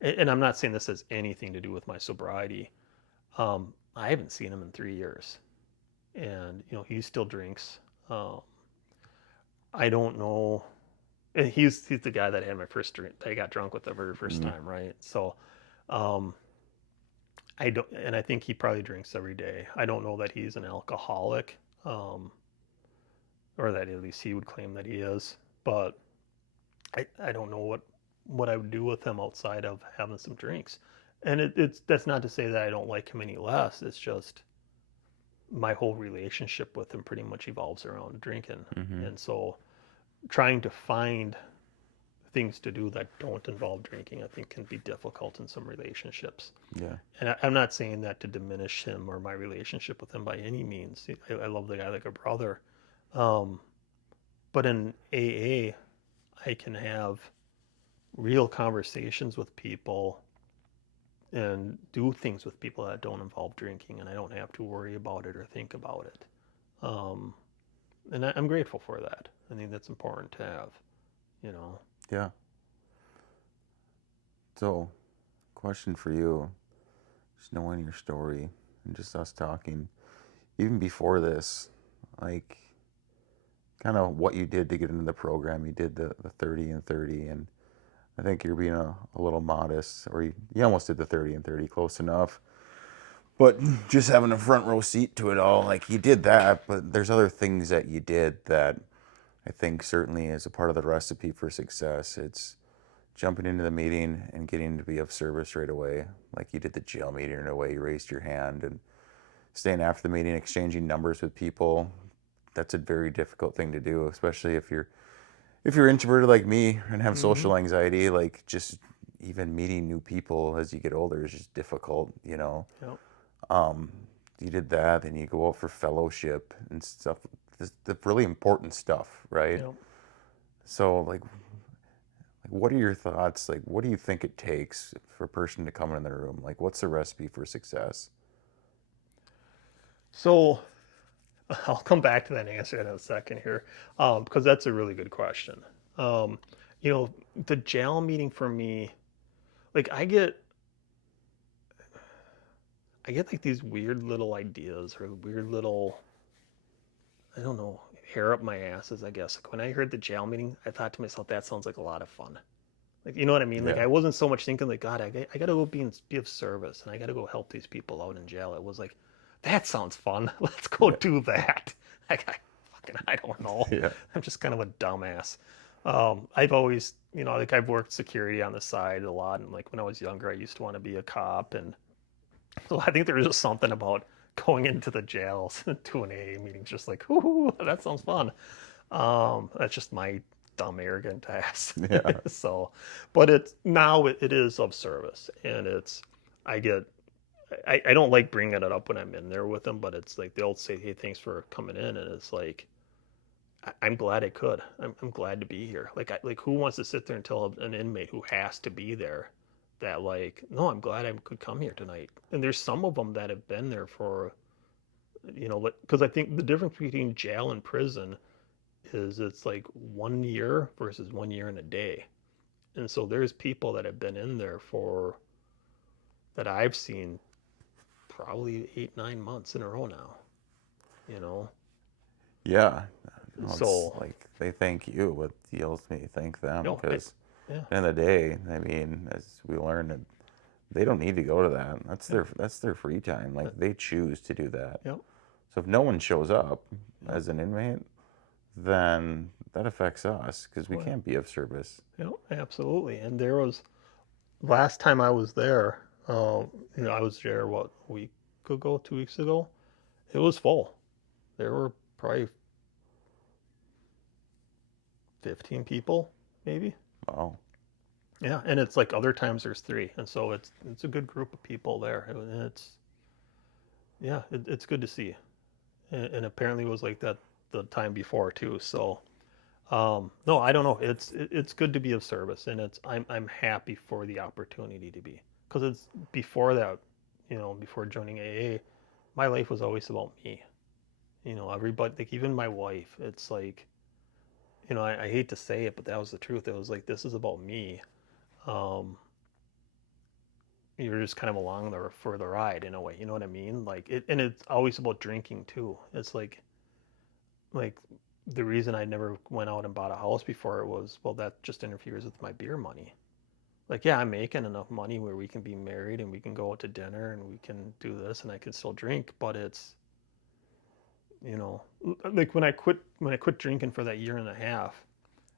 and I'm not saying this has anything to do with my sobriety. I haven't seen him in 3 years, and he still drinks. Um, I don't know. And he's the guy that had my first drink. I got drunk with the very first Mm-hmm. time, right? So, um, I don't, and I think he probably drinks every day. I don't know that he's an alcoholic, or that at least he would claim that he is. But I don't know what I would do with him outside of having some drinks. And it's that's not to say that I don't like him any less. It's just my whole relationship with him pretty much evolves around drinking, Mm-hmm. and so trying to find things to do that don't involve drinking, I think, can be difficult in some relationships. Yeah. And I'm not saying that to diminish him or my relationship with him by any means. I love the guy like a brother. Um, but in AA, I can have real conversations with people and do things with people that don't involve drinking, and I don't have to worry about it or think about it. Um, and I'm grateful for that. I think that's important to have, you know. Yeah. So, question for you, just knowing your story and just us talking, even before this, like kind of what you did to get into the program. You did the 30 and 30, and I think you're being a little modest, or you almost did the 30 and 30, close enough. But just having a front row seat to it all, like you did that, but there's other things that you did that I think certainly is a part of the recipe for success. It's jumping into the meeting and getting to be of service right away. Like you did the jail meeting in a way, you raised your hand and staying after the meeting, exchanging numbers with people. That's a very difficult thing to do, especially if you're introverted like me and have Mm-hmm. social anxiety. Like just even meeting new people as you get older is just difficult, you know. Yep. Um, you did that, then you go out for fellowship and stuff. The really important stuff, right? Yep. So like, what are your thoughts? Like, what do you think it takes for a person to come in the room? Like, what's the recipe for success? So I'll come back to that answer in a second here, because that's a really good question. Um, you know, the jail meeting for me, like I get like these weird little ideas or weird little, I don't know, hair up my asses, I guess. Like when I heard the jail meeting, I thought to myself, that sounds like a lot of fun. Like, you know what I mean? Like Yeah, I wasn't so much thinking like, God, I gotta go be of service and I gotta go help these people out in jail. It was like, that sounds fun. Let's go yeah, do that. Like I don't know. yeah, I'm just kind of a dumbass. I've always, like I've worked security on the side a lot, and like when I was younger, I used to want to be a cop, and so I think there was just something about going into the jails to an AA meeting, just like, ooh, that sounds fun. That's just my dumb, arrogant ass. yeah, So, but it's now it is of service, and I get I don't like bringing it up when I'm in there with them, but it's like they'll say, "Hey, thanks for coming in," and it's like I'm glad I could. I'm glad to be here. Like who wants to sit there and tell an inmate who has to be there that like, no, I'm glad I could come here tonight. And there's some of them that have been there for, because I think the difference between jail and prison is it's like 1 year versus 1 year and a day. And so there's people that have been in there for that I've seen probably 8, 9 months in a row now, you know? yeah. No, it's So, like they thank you, but you ultimately thank them no, because yeah, at the end of the day, I mean, as we learned, that they don't need to go to that. yeah, That's their free time. yeah, Like they choose to do that. yeah, So if no one shows up yeah, as an inmate, then that affects us because we oh, can't be of service. yeah, absolutely. And there was, last time I was there, I was there, what, a week ago, 2 weeks ago? It was full. There were probably 15 people, maybe. Wow. Yeah, and it's like other times there's three, and so it's a good group of people there, and it's yeah, it's good to see, and apparently it was like that the time before too. So no, I don't know. It's good to be of service, and I'm happy for the opportunity to be, because it's before that, before joining AA, my life was always about me. Everybody, like even my wife, it's like, I hate to say it, but that was the truth. It was like, this is about me. Um, you're just kind of along there for the ride in a way. You know what I mean? Like it, and it's always about drinking too. It's like the reason I never went out and bought a house before it was, well, that just interferes with my beer money. Like, yeah, I'm making enough money where we can be married and we can go out to dinner and we can do this and I can still drink, but it's, you know, like when I quit drinking for that year and a half,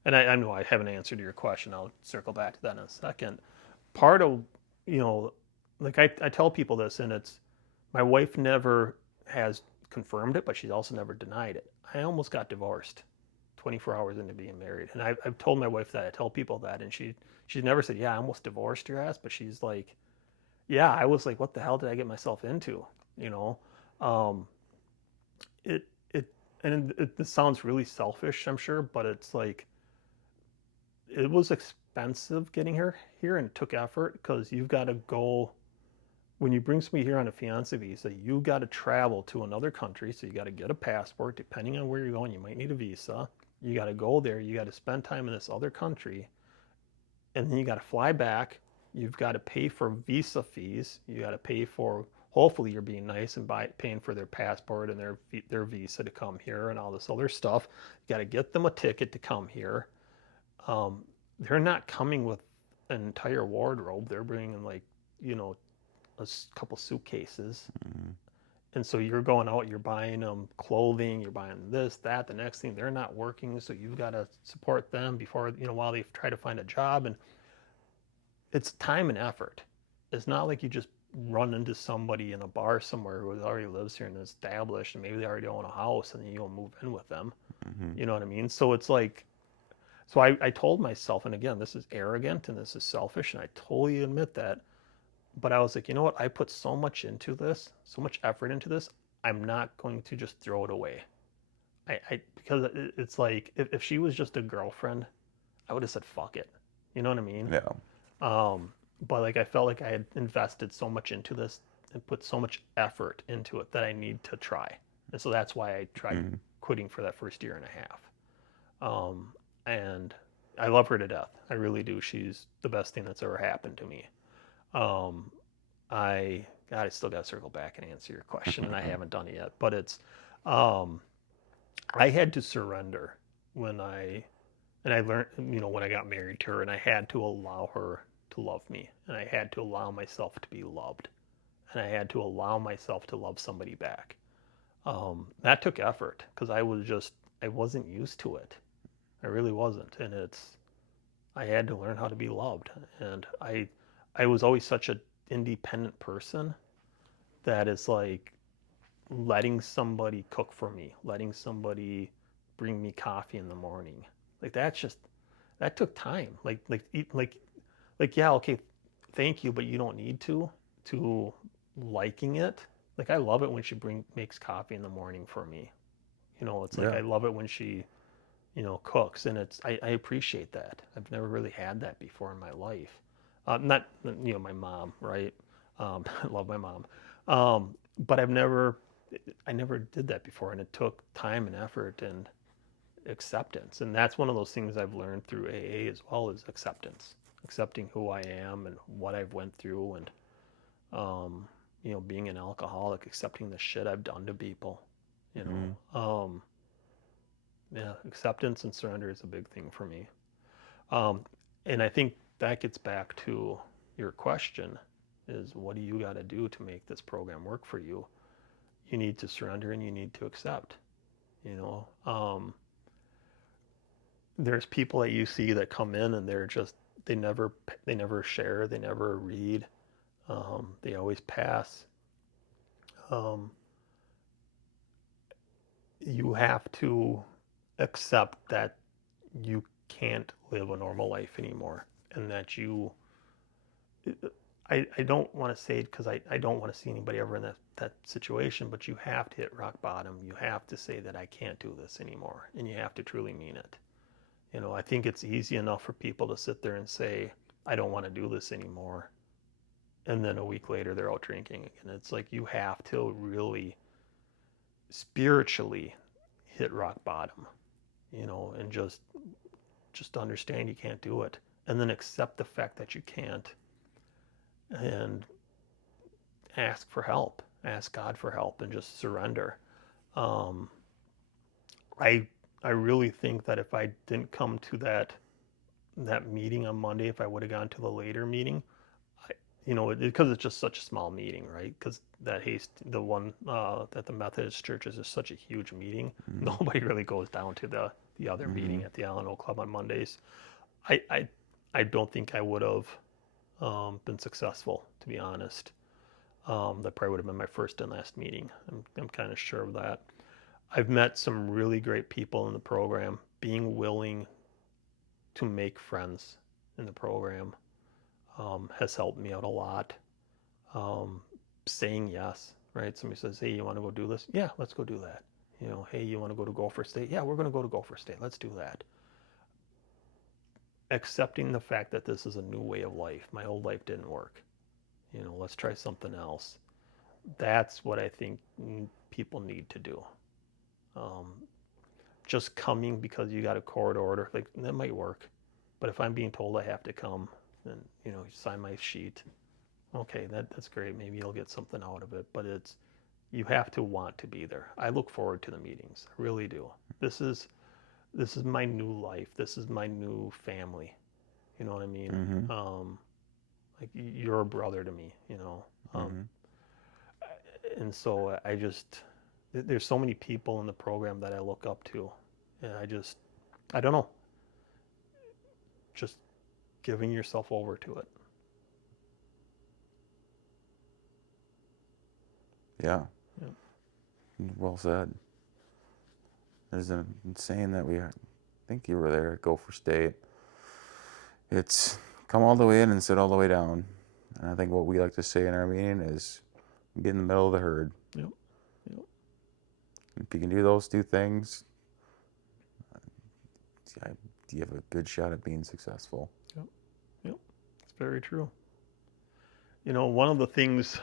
and I know I haven't answered your question. I'll circle back to that in a second. Part of, you know, like I tell people this, and it's my wife never has confirmed it, but she's also never denied it. I almost got divorced 24 hours into being married. And I've told my wife that. I tell people that. And she's never said, yeah, I almost divorced your ass. But she's like, yeah, I was like, what the hell did I get myself into? You know, um, it, it, and this sounds really selfish, I'm sure, but it's like, it was expensive getting her here and it took effort because you've got to go when you bring somebody here on a fiancé visa, you got to travel to another country. So you got to get a passport. Depending on where you're going, you might need a visa. You got to go there. You got to spend time in this other country. And then you got to fly back. You've got to pay for visa fees. You got to pay for, hopefully you're being nice and paying for their passport and their visa to come here and all this other stuff. You got to get them a ticket to come here. They're not coming with an entire wardrobe. They're bringing like, a couple suitcases. Mm-hmm. And so you're going out, you're buying them clothing, you're buying this, that, the next thing. They're not working, so you've got to support them before, while they try to find a job. And it's time and effort. It's not like you just run into somebody in a bar somewhere who already lives here and is established, and maybe they already own a house, and then you go move in with them. Mm-hmm. You know what I mean? So it's like, so I told myself, and again, this is arrogant and this is selfish, and I totally admit that. But I was like, you know what? I put so much into this, so much effort into this. I'm not going to just throw it away. Because it's like if she was just a girlfriend, I would have said fuck it. You know what I mean? Yeah. But like I felt like I had invested so much into this and put so much effort into it that I need to try. And so that's why I tried Mm-hmm. quitting for that first year and a half. And I love her to death. I really do. She's the best thing that's ever happened to me. I still got to circle back and answer your question, and I haven't done it yet. But it's, I had to surrender when I learned, when I got married to her, and I had to allow her to love me, and I had to allow myself to be loved, and I had to allow myself to love somebody back. That took effort because I wasn't used to it. I really wasn't, and I had to learn how to be loved, and I was always such an independent person that it's like letting somebody cook for me, letting somebody bring me coffee in the morning. Like that took time. Yeah, okay, thank you, but you don't need to liking it. Like I love it when she makes coffee in the morning for me. It's like Yeah. I love it when she cooks, and I appreciate that. I've never really had that before in my life. Not my mom, right? I love my mom, but I never did that before, and it took time and effort and acceptance, and that's one of those things I've learned through AA as well, is acceptance, accepting who I am and what I've went through, and being an alcoholic, accepting the shit I've done to people, Mm-hmm. Yeah, acceptance and surrender is a big thing for me. And I think that gets back to your question is what do you got to do to make this program work for you? You need to surrender and you need to accept. There's people that you see that come in and they never share, they never read, they always pass. You have to accept that you can't live a normal life anymore, and that I don't want to say it because I don't want to see anybody ever in that situation, but you have to hit rock bottom. You have to say that I can't do this anymore, and you have to truly mean it. I think it's easy enough for people to sit there and say, I don't want to do this anymore, and then a week later they're out drinking, and it's like you have to really spiritually hit rock bottom, and just understand you can't do it, and then accept the fact that you can't, and ask for help, ask God for help, and just surrender. um, I I really think that if I didn't come to that meeting on Monday, if I would have gone to the later meeting, because it's just such a small meeting, right? Because the one at the Methodist church is just such a huge meeting. Mm-hmm. Nobody really goes down to the other meeting at the Alano Club on Mondays. I don't think I would have been successful, to be honest. That probably would have been my first and last meeting. I'm kind of sure of that. I've met some really great people in the program. Being willing to make friends in the program has helped me out a lot. Saying yes, right? Somebody says, hey, you want to go do this? Yeah, let's go do that. Hey, you want to go to Gopher State? Yeah, we're going to go to Gopher State. Let's do that. accepting the fact that this is a new way of life. My old life didn't work. Let's try something else. That's what I think people need to do. Um, just coming because you got a court order, like that might work. But if I'm being told I have to come, then sign my sheet. Okay, that's great. Maybe you'll get something out of it. But you have to want to be there. I look forward to the meetings. I really do. This is my new life. This is my new family. You know what I mean? Mm-hmm. Like you're a brother to me. Mm-hmm. And so there's so many people in the program that I look up to, and I don't know, just giving yourself over to it. Yeah. Yeah. Well said. There's a saying that I think you were there at Gopher State. It's come all the way in and sit all the way down. And I think what we like to say in our meeting is get in the middle of the herd. Yep. Yep. If you can do those two things, you have a good shot at being successful. Yep. Yep. It's very true. One of the things,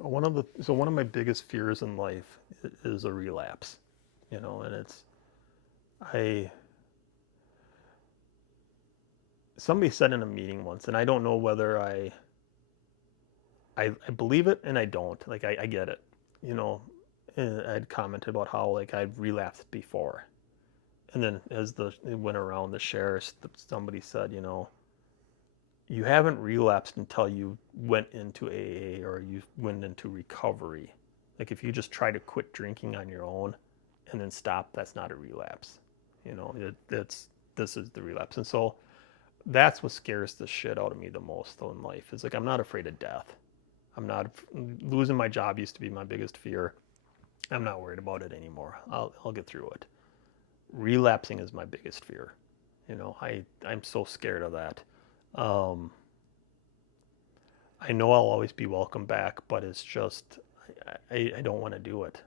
one of my biggest fears in life is a relapse, and I, somebody said in a meeting once, and I don't know whether I believe it and I don't. Like I get it, And I'd commented about how like I'd relapsed before, and then as it went around the shares, somebody said, you haven't relapsed until you went into AA or you went into recovery. Like if you just try to quit drinking on your own and then stop, that's not a relapse. This is the relapse, and so that's what scares the shit out of me the most though in life. Is like I'm not afraid of death. I'm not losing my job used to be my biggest fear. I'm not worried about it anymore. I'll get through it. Relapsing is my biggest fear. I'm so scared of that. Um, I know I'll always be welcome back, but it's just I don't want to do it.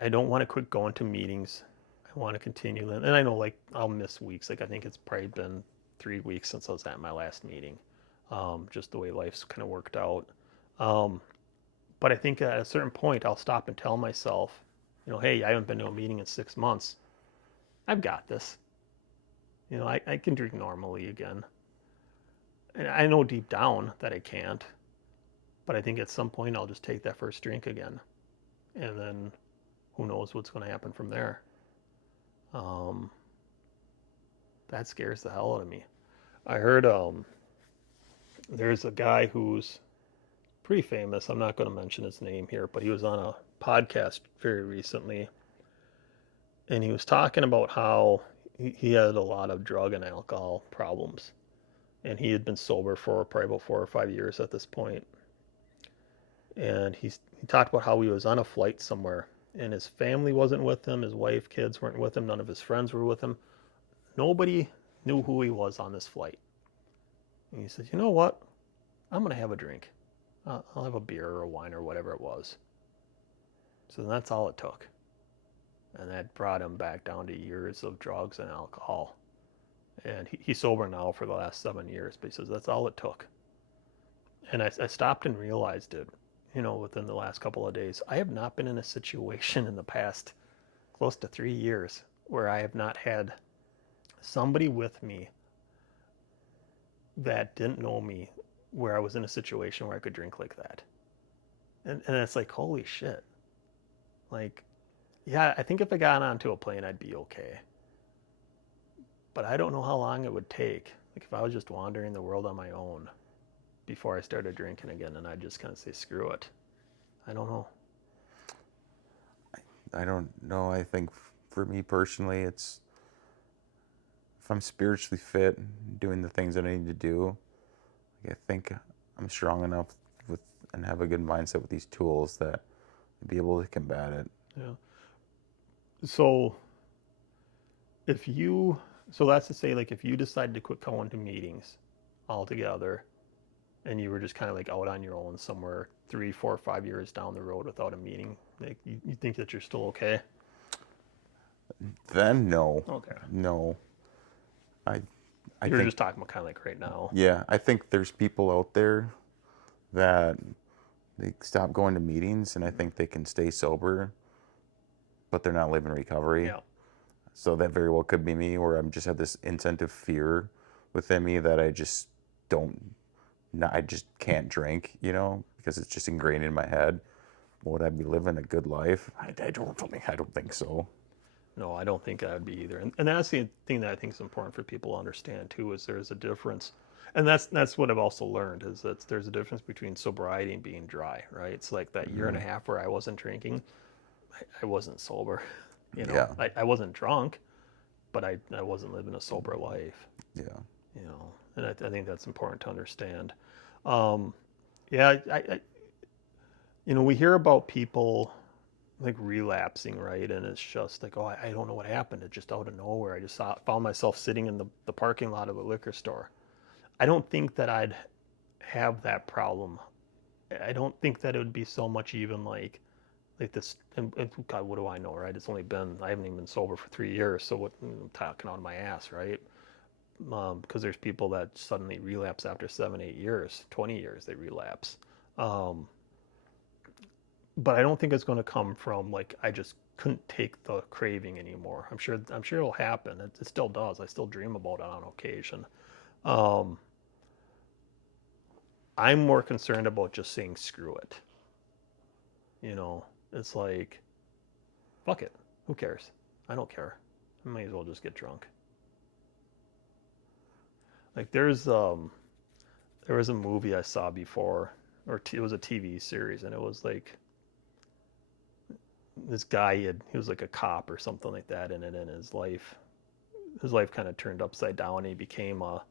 I don't want to quit going to meetings. I want to continue them, and I know like I'll miss weeks. Like I think it's probably been 3 weeks since I was at my last meeting. Just the way life's kind of worked out. Um, but I think at a certain point I'll stop and tell myself, hey, I haven't been to a meeting in 6 months. I've got this. I can drink normally again. And I know deep down that I can't, but I think at some point I'll just take that first drink again. And then who knows what's going to happen from there. Um, that scares the hell out of me. I heard there's a guy who's pretty famous. I'm not going to mention his name here, but he was on a podcast very recently. And he was talking about how he had a lot of drug and alcohol problems. And he had been sober for probably about 4 or 5 years at this point. And he talked about how he was on a flight somewhere and his family wasn't with him, his wife, kids weren't with him, none of his friends were with him. Nobody knew who he was on this flight. And he said, you know what? I'm going to have a drink. I'll have a beer or a wine or whatever it was. So that's all it took. And that brought him back down to years of drugs and alcohol. And he's sober now for the last 7 years, but he says that's all it took. And I stopped and realized it, within the last couple of days. I have not been in a situation in the past close to 3 years where I have not had somebody with me that didn't know me, where I was in a situation where I could drink like that. And it's like, holy shit. Like, yeah, I think if I got onto a plane, I'd be okay. But I don't know how long it would take. Like if I was just wandering the world on my own before I started drinking again, and I'd just kind of say, screw it. I don't know. I don't know. I think for me personally, it's if I'm spiritually fit, doing the things that I need to do, I think I'm strong enough and have a good mindset with these tools that I'd be able to combat it. Yeah. So that's to say, like if you decided to quit going to meetings altogether and you were just kind of like out on your own somewhere 3, 4, 5 years down the road without a meeting, like you think that you're still okay? Then no, Okay. no. I I You're think just talking about kind of like right now. yeah, I think there's people out there that they stop going to meetings and I think they can stay sober, but they're not living recovery. Yeah. So that very well could be me, where I'm just have this incentive fear within me that I just don't, I just can't drink, because it's just ingrained in my head. Would I be living a good life? I don't think so. No, I don't think I would be either. And that's the thing that I think is important for people to understand too, is there's a difference. And that's what I've also learned is that there's a difference between sobriety and being dry, right? It's like that year and a half where I wasn't drinking, I wasn't sober. Yeah, I wasn't drunk, but I wasn't living a sober life, yeah, and I think that's important to understand. Um, yeah, we hear about people like relapsing, right? And it's just like, oh, I don't know what happened. It just out of nowhere. I just found myself sitting in the parking lot of a liquor store. I don't think that I'd have that problem. I don't think that it would be so much even like this. And God, what do I know, right? I haven't even been sober for 3 years. So what, I'm talking out of my ass, right? Because there's people that suddenly relapse after 7, 8 years, 20 years, they relapse. Um, but I don't think it's going to come from like I just couldn't take the craving anymore. I'm sure it'll happen. It still does. I still dream about it on occasion. Um, I'm more concerned about just saying screw it. You know, it's like fuck it. Who cares? I don't care. I might as well just get drunk. Like there was a movie I saw before, it was a TV series, and it was like this guy he was like a cop or something like that, and in his life kind of turned upside down. He became a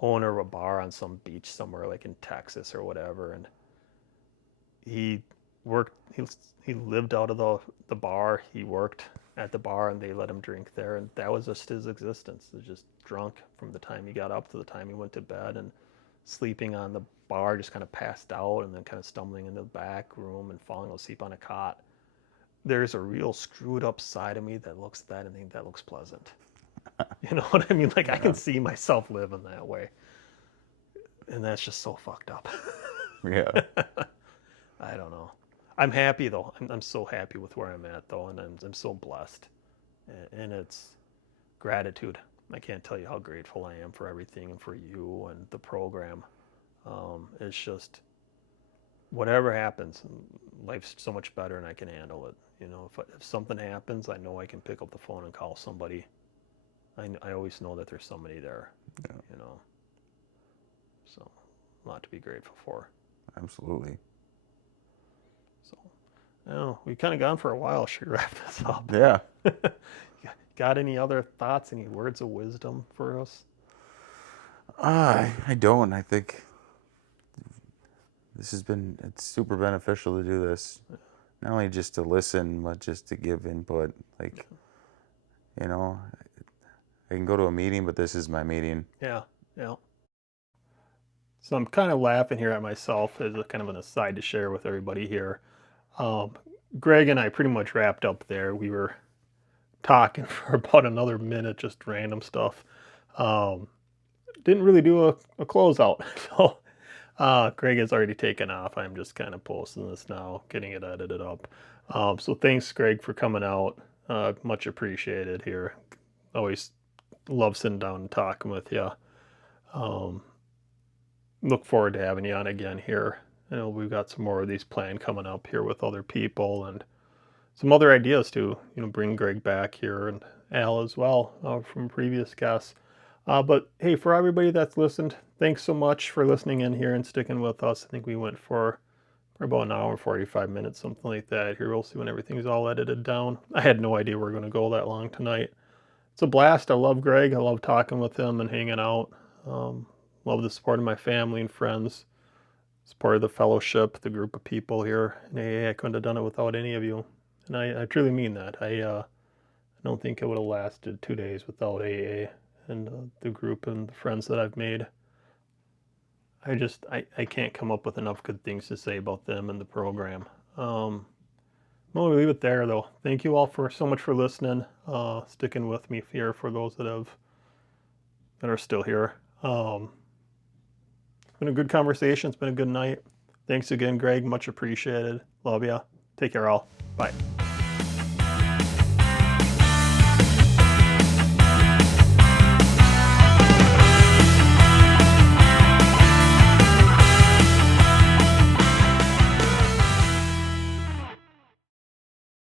owner of a bar on some beach somewhere like in Texas or whatever, and he worked he lived out of the bar. He worked at the bar and they let him drink there, and that was just his existence. He was just drunk from the time he got up to the time he went to bed, and sleeping on the bar, just kind of passed out and then kind of stumbling into the back room and falling asleep on a cot. There's a real screwed up side of me that looks at that and think that looks pleasant. You know what I mean? Like I yeah, can see myself living that way. And that's just so fucked up. yeah. I don't know. I'm happy though. I'm so happy with where I'm at though, and I'm so blessed. And it's gratitude. I can't tell you how grateful I am for everything and for you and the program. It's just whatever happens, life's so much better and I can handle it. If something happens, I know I can pick up the phone and call somebody. I always know that there's somebody there, Yeah, you know. So, a lot to be grateful for. absolutely. So, we kind of gone for a while. Should we wrap this up? Yeah. Got any other thoughts, any words of wisdom for us? I don't. I think it's super beneficial to do this. Not only just to listen, but just to give input. Like, you know, I can go to a meeting, but this is my meeting. Yeah, yeah. So I'm kind of laughing here at myself as a kind of an aside to share with everybody here. Um, Greg and I pretty much wrapped up there. We were talking for about another minute, just random stuff. Um, didn't really do a closeout. So Greg has already taken off. I'm just kind of posting this now, getting it edited up. So thanks, Greg, for coming out. Much appreciated here. Always love sitting down and talking with you. Um, look forward to having you on again here. We've got some more of these planned coming up here with other people and some other ideas to, bring Greg back here and Al as well from previous guests. But hey, for everybody that's listened, thanks so much for listening in here and sticking with us. I think we went for about an hour and 45 minutes, something like that. Here, we'll see when everything's all edited down. I had no idea we were going to go that long tonight. It's a blast. I love Greg. I love talking with him and hanging out. Um, love the support of my family and friends. Support of the fellowship, the group of people here in AA. I couldn't have done it without any of you. And I truly mean that. I don't think I would have lasted 2 days without AA and the group and the friends that I've made. I can't come up with enough good things to say about them and the program. Well, we'll leave it there, though. Thank you all for so much for listening, sticking with me here for those that are still here. It's been a good conversation. It's been a good night. Thanks again, Greg. Much appreciated. Love ya. Take care, all. Bye.